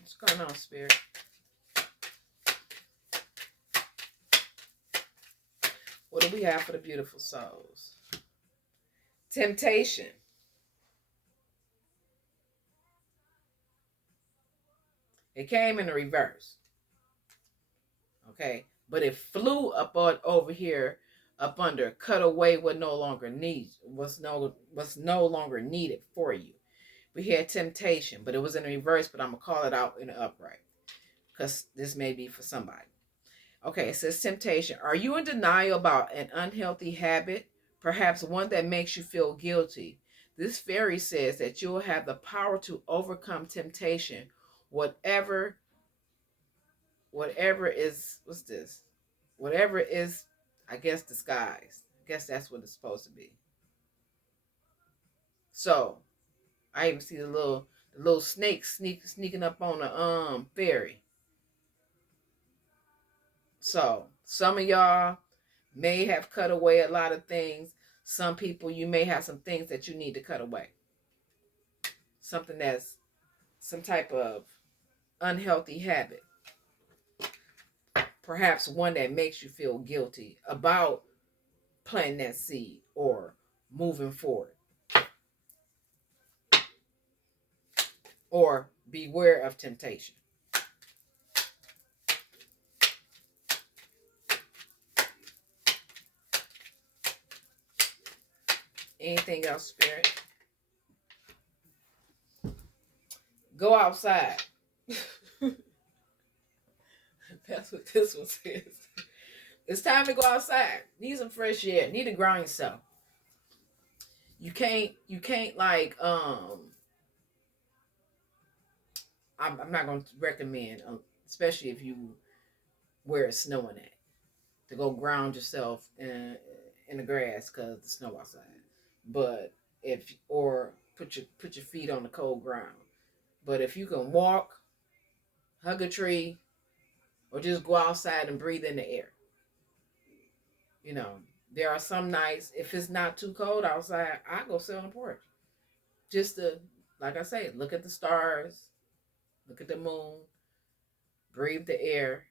What's going on, Spirit? What do we have for the beautiful souls? Temptation. It came in the reverse. Okay. But it flew up on over here up under, cut away what no longer needs, was no longer needed for you. We had temptation, but it was in the reverse, but I'm gonna call it out in the upright. Because this may be for somebody. Okay, it says temptation. Are you in denial about an unhealthy habit? Perhaps one that makes you feel guilty. This fairy says that you'll have the power to overcome temptation, whatever is, what's this? Whatever is, I guess, disguised. I guess that's what it's supposed to be. So, I even see the little snake sneaking up on the fairy. So, some of y'all may have cut away a lot of things. Some people, you may have some things that you need to cut away. Something that's some type of unhealthy habit. Perhaps one that makes you feel guilty about planting that seed or moving forward. Or beware of temptation. Anything else, Spirit? Go outside. That's what this one says. It's time to go outside. Need some fresh air. Need to ground yourself. You can't like I'm not gonna recommend, especially if you where it's snowing at, to go ground yourself in the grass because the snow outside. But if or put your feet on the cold ground. But if you can walk, hug a tree, or just go outside and breathe in the air, you know, there are some nights if it's not too cold outside, I go sit on the porch just to, like I say, look at the stars, look at the moon, breathe the air.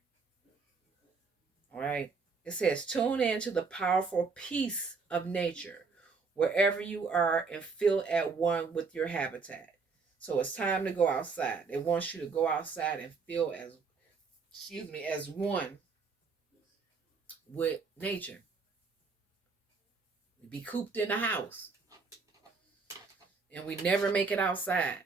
All right. It says, tune in to the powerful peace of nature wherever you are and feel at one with your habitat. So it's time to go outside. It wants you to go outside and feel as one with nature. Be cooped in the house. And we never make it outside.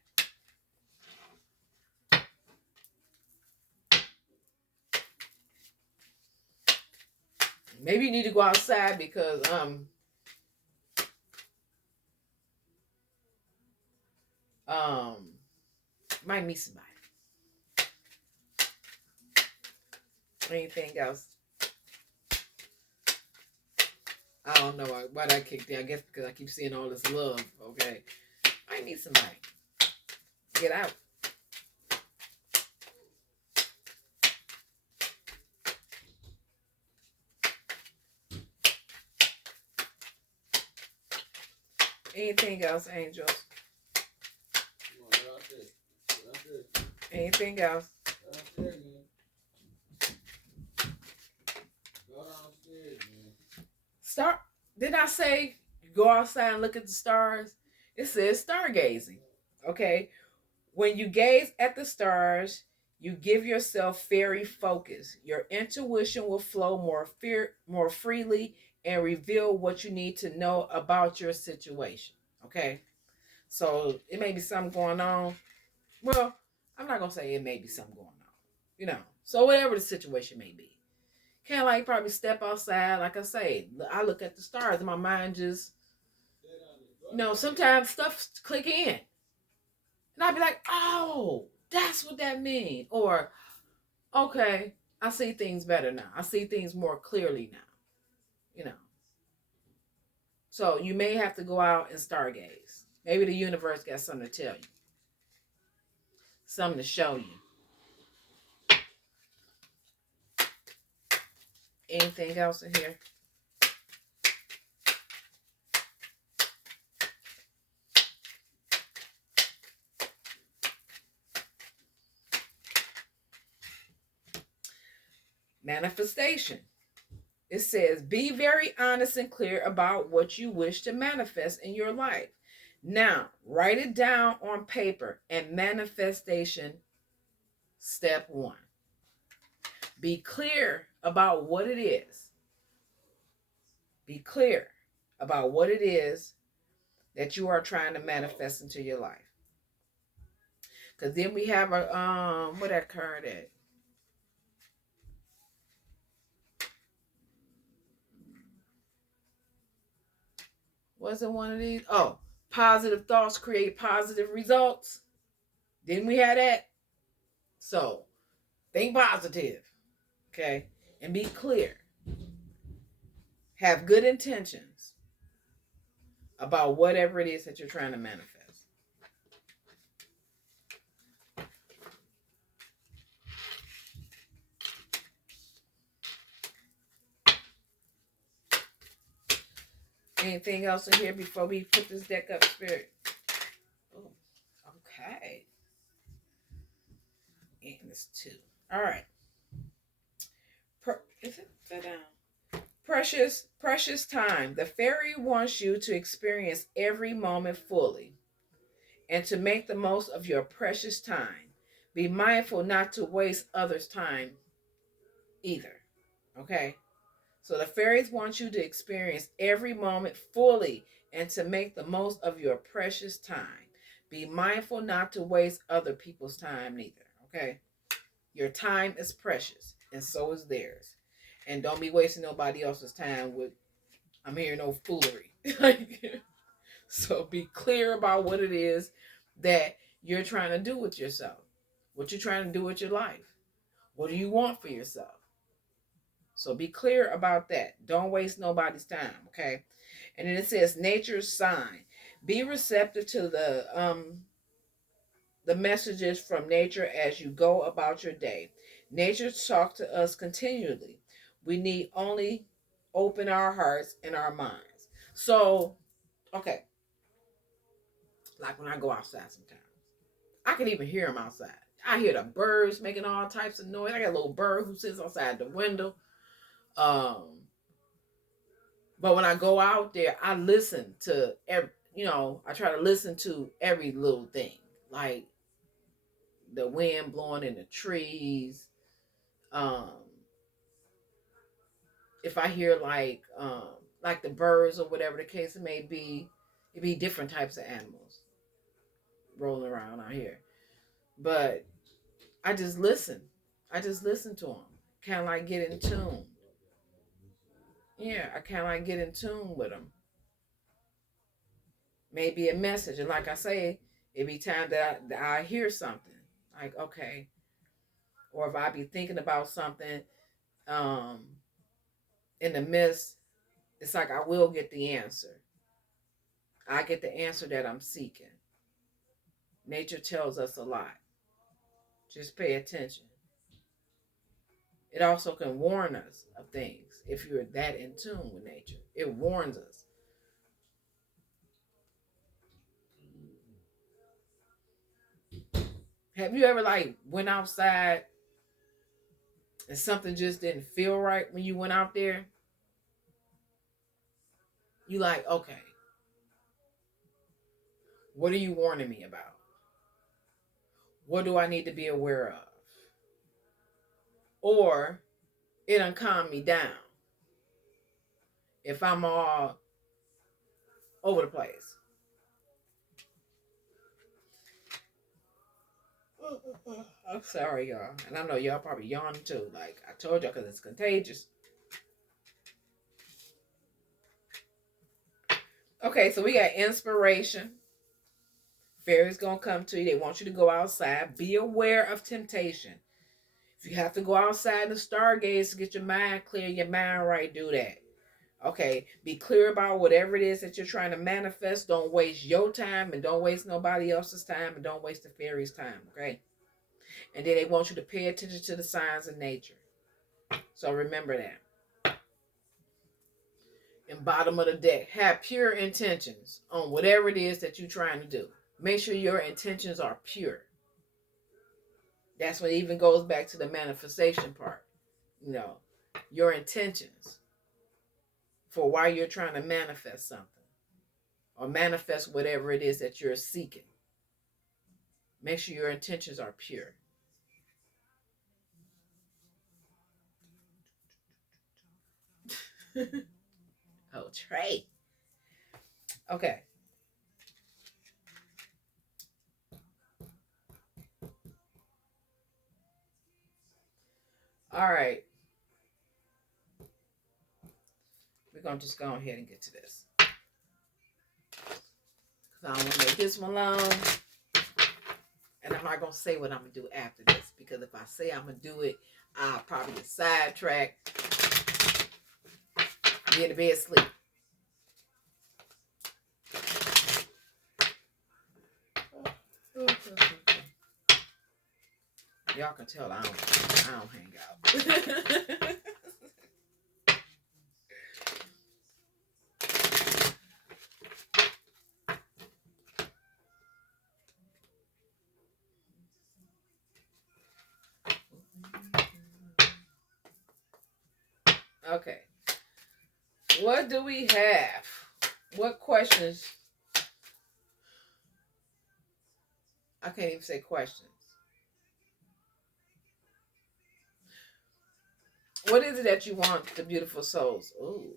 Maybe you need to go outside because might meet somebody. Anything else? I don't know why that kicked in. I guess because I keep seeing all this love. Okay, I need somebody. Get out. Anything else, angels? Anything else? Start. Did I say go outside and look at the stars? It says stargazing. Okay. When you gaze at the stars, you give yourself fairy focus. Your intuition will flow more freely and reveal what you need to know about your situation. Okay. So it may be something going on. Well, I'm not gonna say it may be something going on. You know. So whatever the situation may be. Can't like probably step outside, like I say. I look at the stars and my mind just, sometimes stuff click in. And I'd be like, oh, that's what that means. Or, okay, I see things better now. I see things more clearly now. You know. So you may have to go out and stargaze. Maybe the universe got something to tell you. Something to show you. Anything else in here? Manifestation. It says, be very honest and clear about what you wish to manifest in your life. Now, write it down on paper and manifestation step 1. Be clear about what it is. Be clear about what it is that you are trying to manifest into your life. Because then we have a, what that card at? Wasn't one of these? Oh, positive thoughts create positive results. Didn't we have that? So, think positive, okay? And be clear. Have good intentions about whatever it is that you're trying to manifest. Anything else in here before we put this deck up, Spirit? Oh, okay. And it's 2. All right. Is it set down? Precious time. The fairy wants you to experience every moment fully and to make the most of your precious time. Be mindful not to waste others' time either. Okay? So the fairies want you to experience every moment fully and to make the most of your precious time. Be mindful not to waste other people's time neither. Okay? Your time is precious, and so is theirs. And don't be wasting nobody else's time with I'm hearing no foolery. So be clear about what it is that you're trying to do with yourself. What you're trying to do with your life. What do you want for yourself? So be clear about that. Don't waste nobody's time, okay? And then it says nature's sign. Be receptive to the messages from nature as you go about your day. Nature talks to us continually. We need only open our hearts and our minds. So, okay, like when I go outside sometimes, I can even hear them outside. I hear the birds making all types of noise. I got a little bird who sits outside the window. But when I go out there, I listen to every, I try to listen to every little thing, like the wind blowing in the trees. Um, if I hear like the birds or whatever the case it may be, it'd be different types of animals rolling around out here. But I just listen. I just listen to them. Kind of like get in tune. Yeah, I kind of like get in tune with them. Maybe a message, and like I say, it be time that I hear something. Like okay, or if I be thinking about something, um, in the midst, it's like I will get the answer. I get the answer that I'm seeking. Nature tells us a lot. Just pay attention. It also can warn us of things if you're that in tune with nature. It warns us. Have you ever like went outside and something just didn't feel right when you went out there? You like, okay, what are you warning me about? What do I need to be aware of? Or it done calm me down if I'm all over the place. I'm sorry, y'all. And I know y'all probably yawning too. Like I told y'all, because it's contagious. Okay, so we got inspiration. Fairies gonna come to you. They want you to go outside. Be aware of temptation. If you have to go outside in the stargaze to get your mind clear, your mind right, do that. Okay, be clear about whatever it is that you're trying to manifest. Don't waste your time and don't waste nobody else's time and don't waste the fairies' time, okay? And then they want you to pay attention to the signs of nature. So remember that. And bottom of the deck, have pure intentions on whatever it is that you're trying to do. Make sure your intentions are pure. That's what even goes back to the manifestation part. Your intentions for why you're trying to manifest something or manifest whatever it is that you're seeking. Make sure your intentions are pure. Oh, Trey. Okay. All right. We're going to just go ahead and get to this. Because I don't want to make this one long. And I'm not going to say what I'm going to do after this. Because if I say I'm going to do it, I'll probably get sidetracked. Be in the bed sleep. Y'all can tell I don't hang out. Okay. What do we have? What questions? I can't even say questions. What is it that you want, the beautiful souls? Ooh.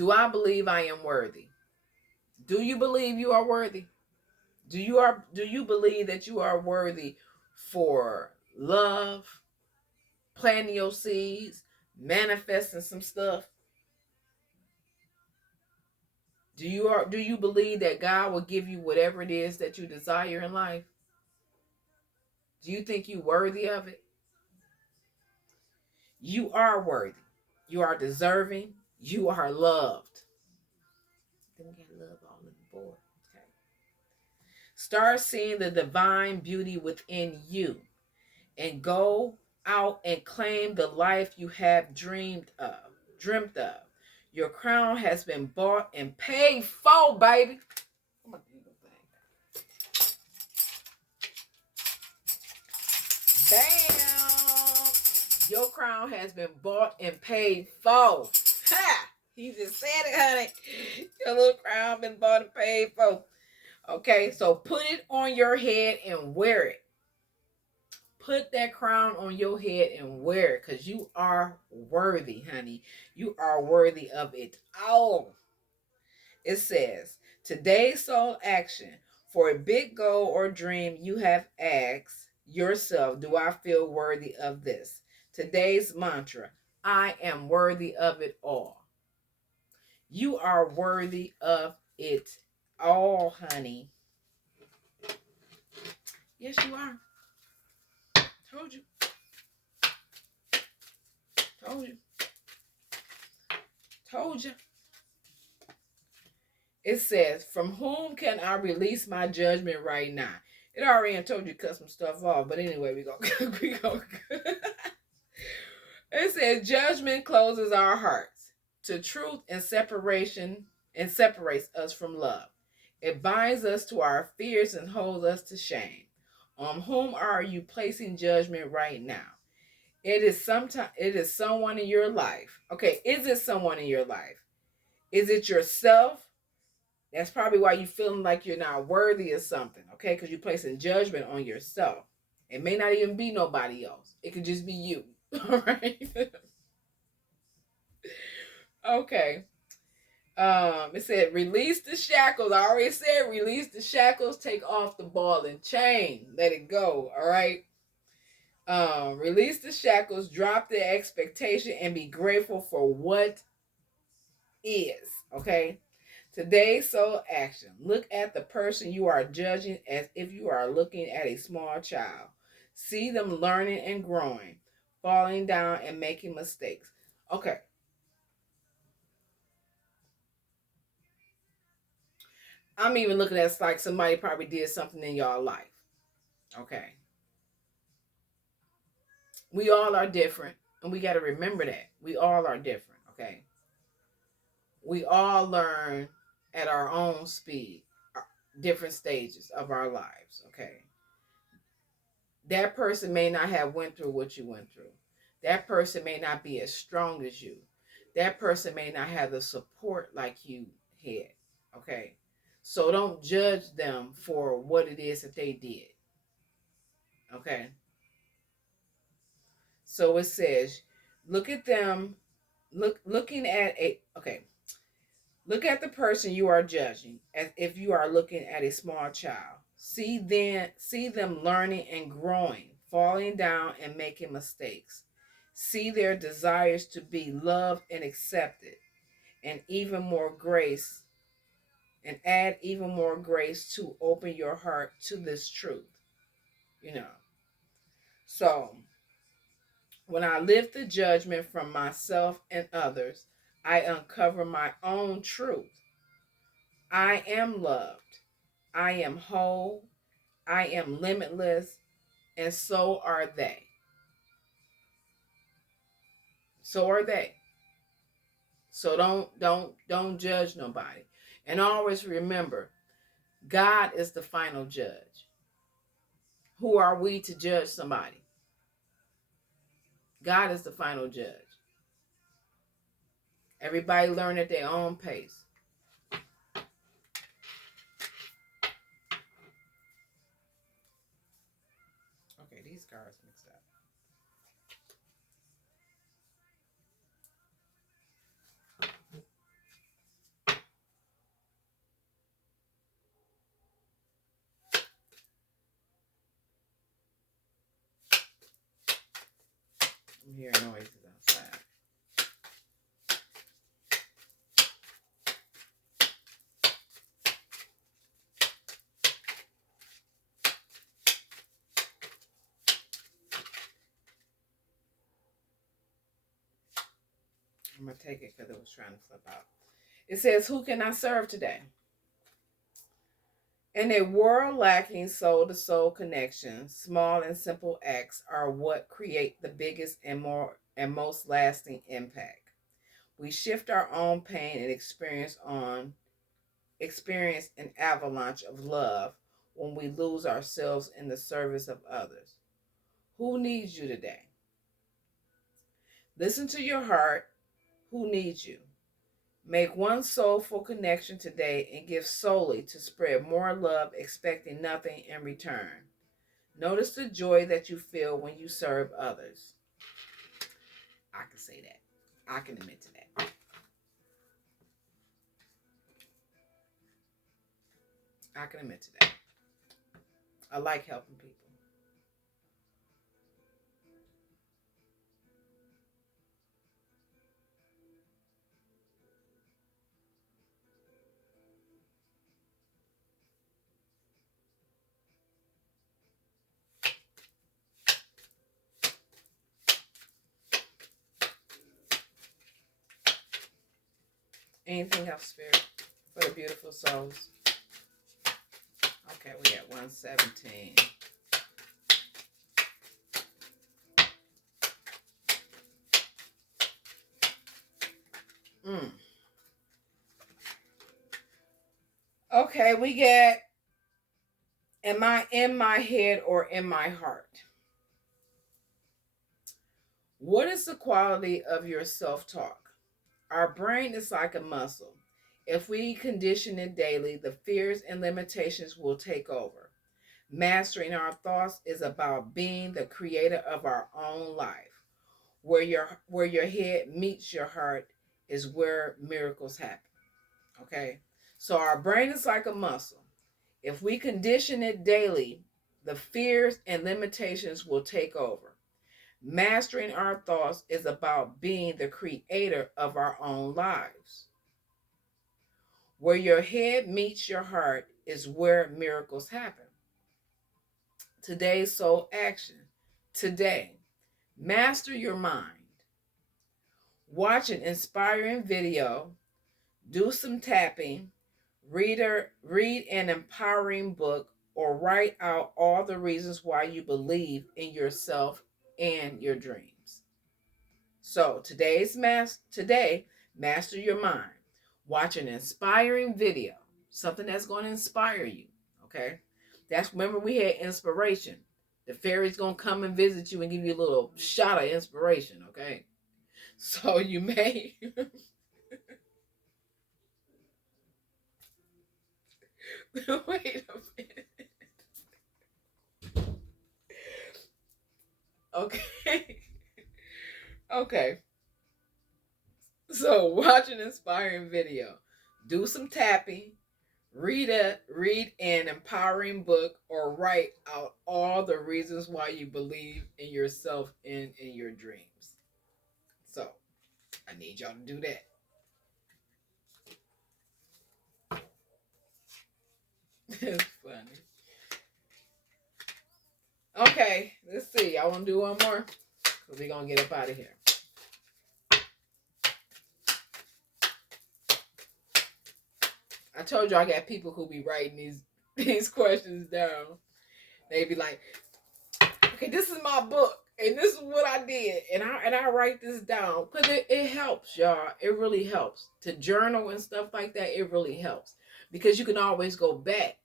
Do I believe I am worthy? Do you believe you are worthy? Do you believe that you are worthy for love, planting your seeds, manifesting some stuff? Do you believe that God will give you whatever it is that you desire in life? Do you think you're worthy of it? You are worthy. You are deserving. You are loved. Then we got love all in the board. Okay. Start seeing the divine beauty within you and go out and claim the life you have dreamed of. Dreamt of. Your crown has been bought and paid for, baby. Bam! Your crown has been bought and paid for. Ha! He just said it, honey. Your little crown been bought and paid for. Okay, so put it on your head and wear it. Put that crown on your head and wear it, because you are worthy, honey. You are worthy of it all. It says, today's soul action. For a big goal or dream you have asked yourself, do I feel worthy of this? Today's mantra, I am worthy of it all. You are worthy of it all, honey. Yes, you are. Told you. Told you. Told you. It says, from whom can I release my judgment right now? It already told you to cut some stuff off, but anyway, we go. It says, judgment closes our hearts to truth and separation and separates us from love. It binds us to our fears and holds us to shame. On whom are you placing judgment right now? It is someone in your life. Okay, is it someone in your life? Is it yourself? That's probably why you're feeling like you're not worthy of something, okay? Because you're placing judgment on yourself. It may not even be nobody else. It could just be you, all right? Okay. It said, release the shackles. I already said, release the shackles, take off the ball and chain. Let it go, all right? Release the shackles, drop the expectation, and be grateful for what is, okay? Today's soul action. Look at the person you are judging as if you are looking at a small child. See them learning and growing, falling down and making mistakes. Okay. I'm even looking at it like somebody probably did something in y'all life. Okay. We all are different, and we got to remember that. We all are different, okay? We all learn at our own speed, different stages of our lives, okay? That person may not have went through what you went through. That person may not be as strong as you. That person may not have the support like you had, okay? So don't judge them for what it is that they did, okay? So it says, look at them, looking at look at the person you are judging as if you are looking at a small child. See them learning and growing, falling down and making mistakes. See their desires to be loved and accepted, and even more grace, and add even more grace to open your heart to this truth. You know. So when I lift the judgment from myself and others, I uncover my own truth. I am loved. I am whole. I am limitless. And so are they. So are they. So don't judge nobody. And always remember, God is the final judge. Who are we to judge somebody? God is the final judge. Everybody learn at their own pace. Okay, these cards mixed up. I'm hearing noises outside. I'm going to take it because it was trying to flip out. It says, who can I serve today? In a world lacking soul-to-soul connection, small and simple acts are what create the biggest and most lasting impact. We shift our own pain and experience an avalanche of love when we lose ourselves in the service of others. Who needs you today? Listen to your heart. Who needs you? Make one soulful connection today and give solely to spread more love, expecting nothing in return. Notice the joy that you feel when you serve others. I can say that. I can admit to that. I can admit to that. I like helping people. Anything else, Spirit, for the beautiful souls? Okay, we at 117. Okay, we get, am I in my head or in my heart? What is the quality of your self-talk? Our brain is like a muscle. If we condition it daily, the fears and limitations will take over. Mastering our thoughts is about being the creator of our own life. Where your head meets your heart is where miracles happen. Okay? So our brain is like a muscle. If we condition it daily, the fears and limitations will take over. Mastering our thoughts is about being the creator of our own lives. Where your head meets your heart is where miracles happen. Today's soul action. Today, master your mind. Watch an inspiring video, do some tapping, read an empowering book, or write out all the reasons why you believe in yourself and your dreams. So today, master your mind. Watch an inspiring video, something that's going to inspire you. Okay, remember we had inspiration. The fairy's gonna come and visit you and give you a little shot of inspiration. Okay, so you may. Wait a minute. Okay. Okay. So watch an inspiring video. Do some tapping. Read an empowering book, or write out all the reasons why you believe in yourself and in your dreams. So I need y'all to do that. It's funny. Okay, let's see. I want to do one more because we're going to get up out of here. I told you I got people who be writing these questions down. They be like, okay, this is my book, and this is what I did, and I write this down because it helps, y'all. It really helps to journal and stuff like that. It really helps because you can always go back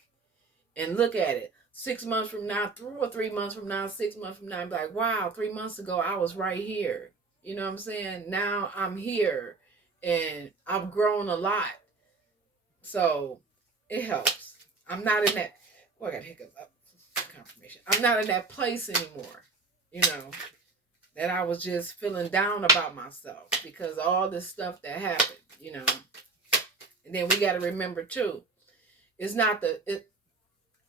and look at it 6 months from now, 3 months from now, 6 months from now, and be like, wow, 3 months ago I was right here. You know what I'm saying? Now I'm here, and I've grown a lot. So it helps. I'm not in that. Oh, I got hiccups. Confirmation. I'm not in that place anymore. You know, that I was just feeling down about myself because of all this stuff that happened. You know, and then we got to remember too, it's not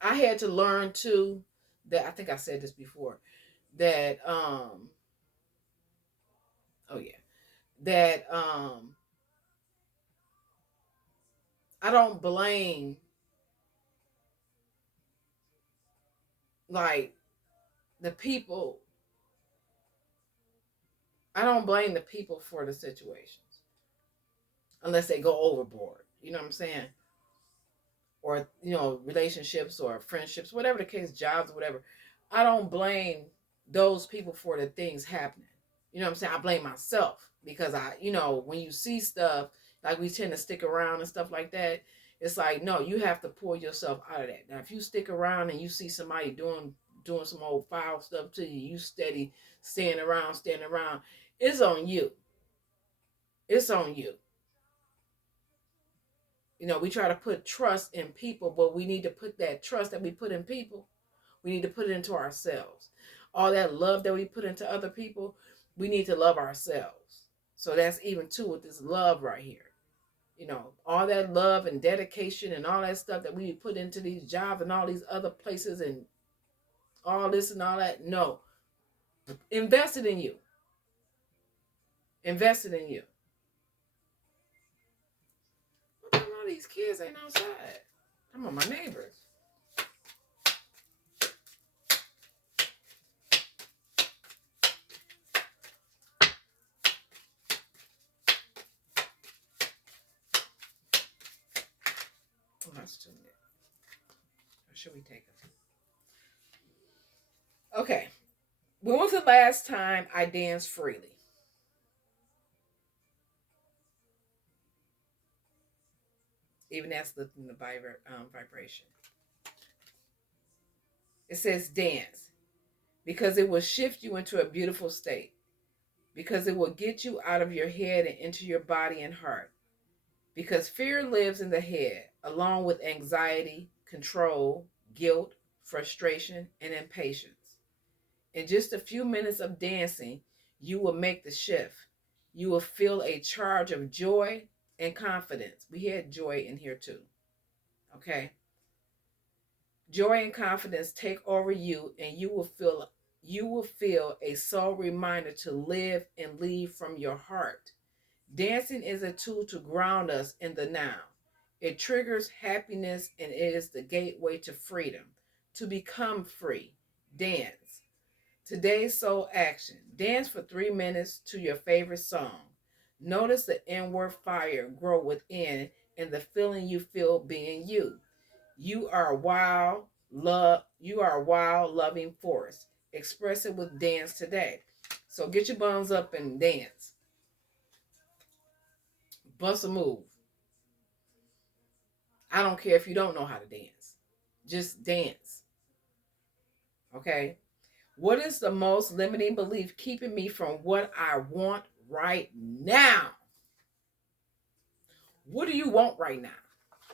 I had to learn too that I think I said this before that Oh yeah. That I don't blame like the people. I don't blame the people for the situations unless they go overboard. You know what I'm saying? Or relationships or friendships, whatever the case, jobs, whatever. I don't blame those people for the things happening. You know what I'm saying? I blame myself because when you see stuff like we tend to stick around and stuff like that, it's like no, you have to pull yourself out of that. Now, if you stick around and you see somebody doing some old foul stuff to you, you steady standing around, it's on you. It's on you. We try to put trust in people, but we need to put that trust that we put in people, we need to put it into ourselves. All that love that we put into other people, we need to love ourselves. So that's even too with this love right here. All that love and dedication and all that stuff that we put into these jobs and all these other places and all this and all that. No, invest it in you. Invest it in you. I don't know, these kids ain't outside. I'm on my neighbors. Oh, that's too many. Or should we take them? Okay. When was the last time I danced freely? Even that's lifting the vibration. It says dance because it will shift you into a beautiful state, because it will get you out of your head and into your body and heart, because fear lives in the head along with anxiety, control, guilt, frustration, and impatience. In just a few minutes of dancing, you will make the shift. You will feel a charge of joy and confidence. We had joy in here too. Okay. Joy and confidence take over you, and you will feel a soul reminder to live and lead from your heart. Dancing is a tool to ground us in the now. It triggers happiness and it is the gateway to freedom. To become free, dance. Today's soul action. Dance for 3 minutes to your favorite song. Notice the inward fire grow within and the feeling you feel being you. You are a wild, loving force. Express it with dance today. So get your buns up and dance. Bust a move. I don't care if you don't know how to dance. Just dance. Okay? What is the most limiting belief keeping me from what I want right now? What do you want right now?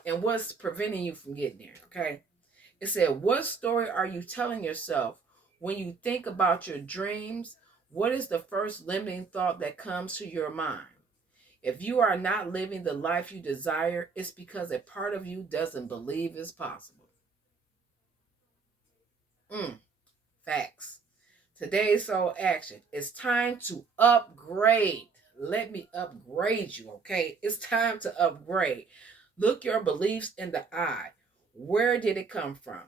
And what's preventing you from getting there? Okay? It said, what story are you telling yourself when you think about your dreams? What is the first limiting thought that comes to your mind? If you are not living the life you desire, it's because a part of you doesn't believe it's possible. Facts. Today's soul action. It's time to upgrade. Let me upgrade you, okay? It's time to upgrade. Look your beliefs in the eye. Where did it come from?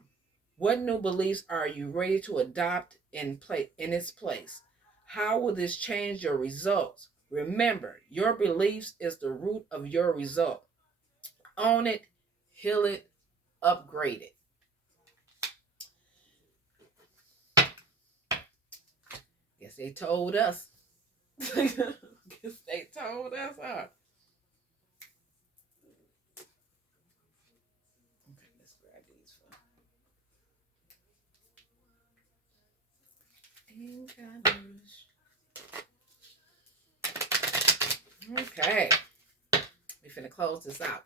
What new beliefs are you ready to adopt in its place? How will this change your results? Remember, your beliefs is the root of your result. Own it, heal it, upgrade it. Guess they told us. Guess they told us, huh? Okay, let's grab these for Okay. We finna close this out.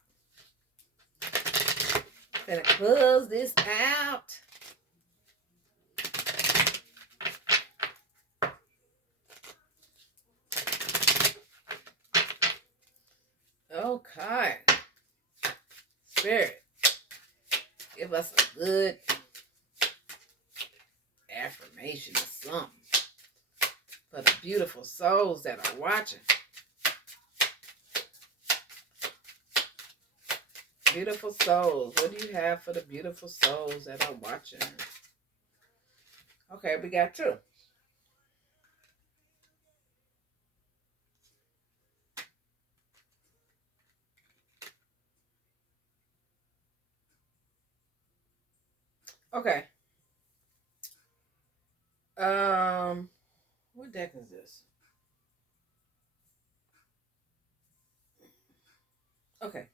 Finna close this out. Okay. Spirit, give us a good affirmation or something. For the beautiful souls that are watching. Beautiful souls. What do you have for the beautiful souls that are watching? Okay, we got 2. Okay. What deck is this? Okay.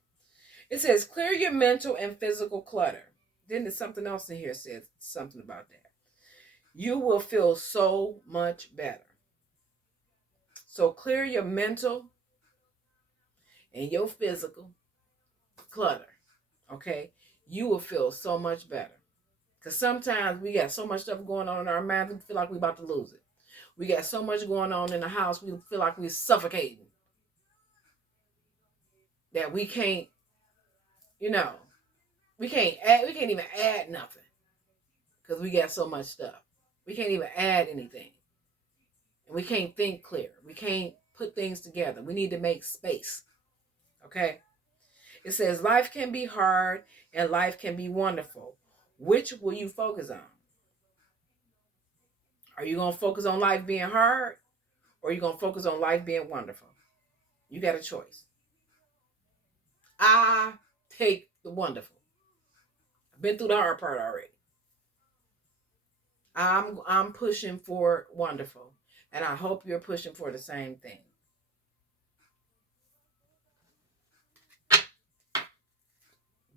It says clear your mental and physical clutter. Then there's something else in here that says something about that. You will feel so much better. So clear your mental and your physical clutter. Okay? You will feel so much better. Because sometimes we got so much stuff going on in our minds, we feel like we're about to lose it. We got so much going on in the house, we feel like we're suffocating. That we can't, we can't even add nothing. Because we got so much stuff. We can't even add anything. And we can't think clear. We can't put things together. We need to make space. Okay? It says life can be hard and life can be wonderful. Which will you focus on? Are you going to focus on life being hard or are you going to focus on life being wonderful? You got a choice. I take the wonderful. I've been through the hard part already. I'm pushing for wonderful. And I hope you're pushing for the same thing.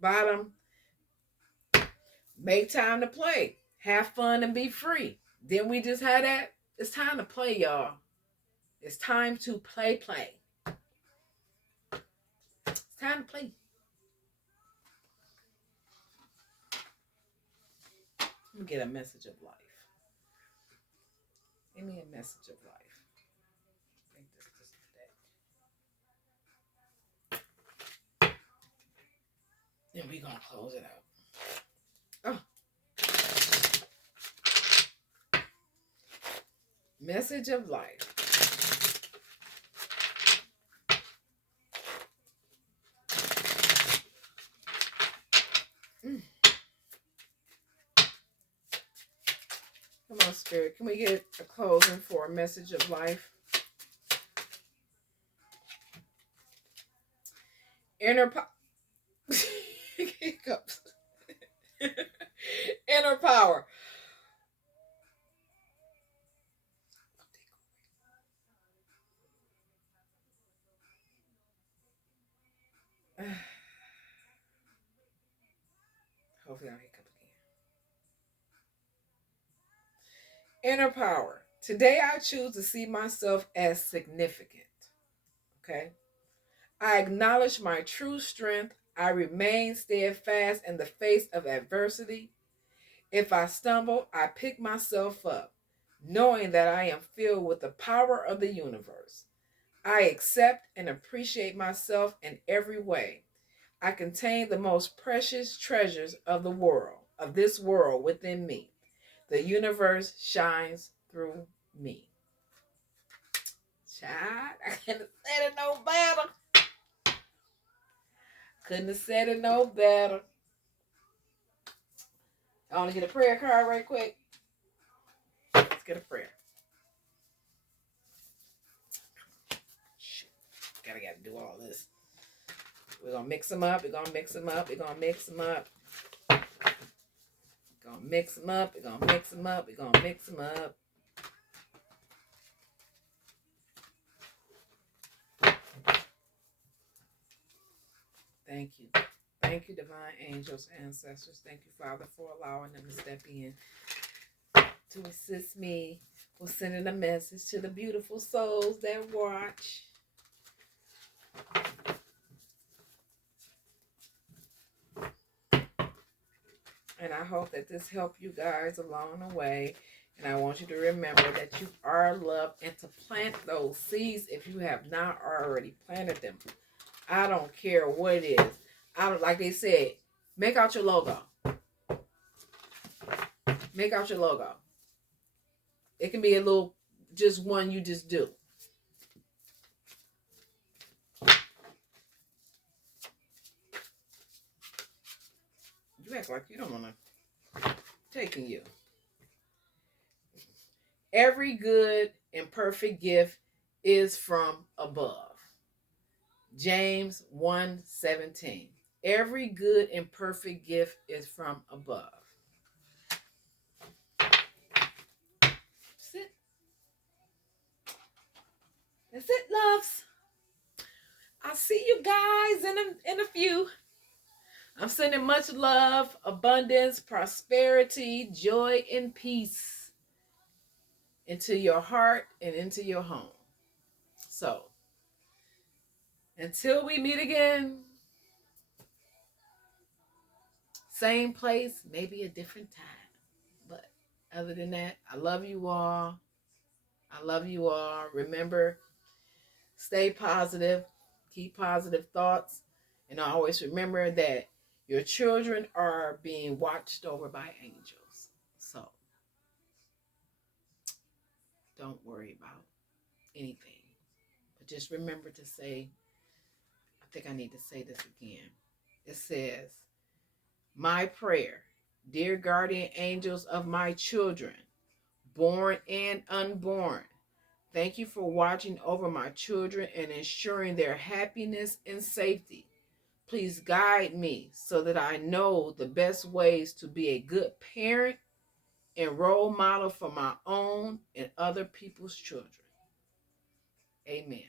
Bottom, make time to play. Have fun and be free. Then we just had that. It's time to play, y'all. It's time to play. It's time to play. Let me get a message of life. Give me a message of life. I think this is that. Then we're going to close it out. Oh. Message of life. Come on, Spirit. Can we get a closing for a message of life? Inner power. Inner power. Hopefully I'll hiccup again. Inner power. Today I choose to see myself as significant. Okay? I acknowledge my true strength. I remain steadfast in the face of adversity. If I stumble, I pick myself up, knowing that I am filled with the power of the universe. I accept and appreciate myself in every way. I contain the most precious treasures of this world within me. The universe shines through me. Child, I couldn't have said it no better. Couldn't have said it no better. I want to get a prayer card right quick. Let's get a prayer. Shoot. Gotta do all this. We're gonna mix them up. We're gonna mix them up. We're gonna mix them up. We're gonna mix them up. We're gonna mix them up. We're gonna mix them up. Thank you. Thank you, divine angels, ancestors. Thank you, Father, for allowing them to step in to assist me with sending a message to the beautiful souls that watch. And I hope that this helped you guys along the way. And I want you to remember that you are loved and to plant those seeds if you have not already planted them. I don't care what it is. Like they said, make out your logo. Make out your logo. It can be a little just one you just do. You act like you don't want to. Taking you. Every good and perfect gift is from above. James 1:17. Every good and perfect gift is from above. That's it. That's it, loves. I'll see you guys in a few. I'm sending much love, abundance, prosperity, joy, and peace into your heart and into your home. So, until we meet again, same place, maybe a different time. But other than that, I love you all. I love you all. Remember, stay positive, keep positive thoughts, and always remember that your children are being watched over by angels. So don't worry about anything. But just remember to say, I think I need to say this again. It says, my prayer, dear guardian angels of my children, born and unborn, thank you for watching over my children and ensuring their happiness and safety. Please guide me so that I know the best ways to be a good parent and role model for my own and other people's children. Amen.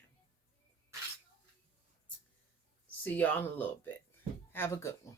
See y'all in a little bit. Have a good one.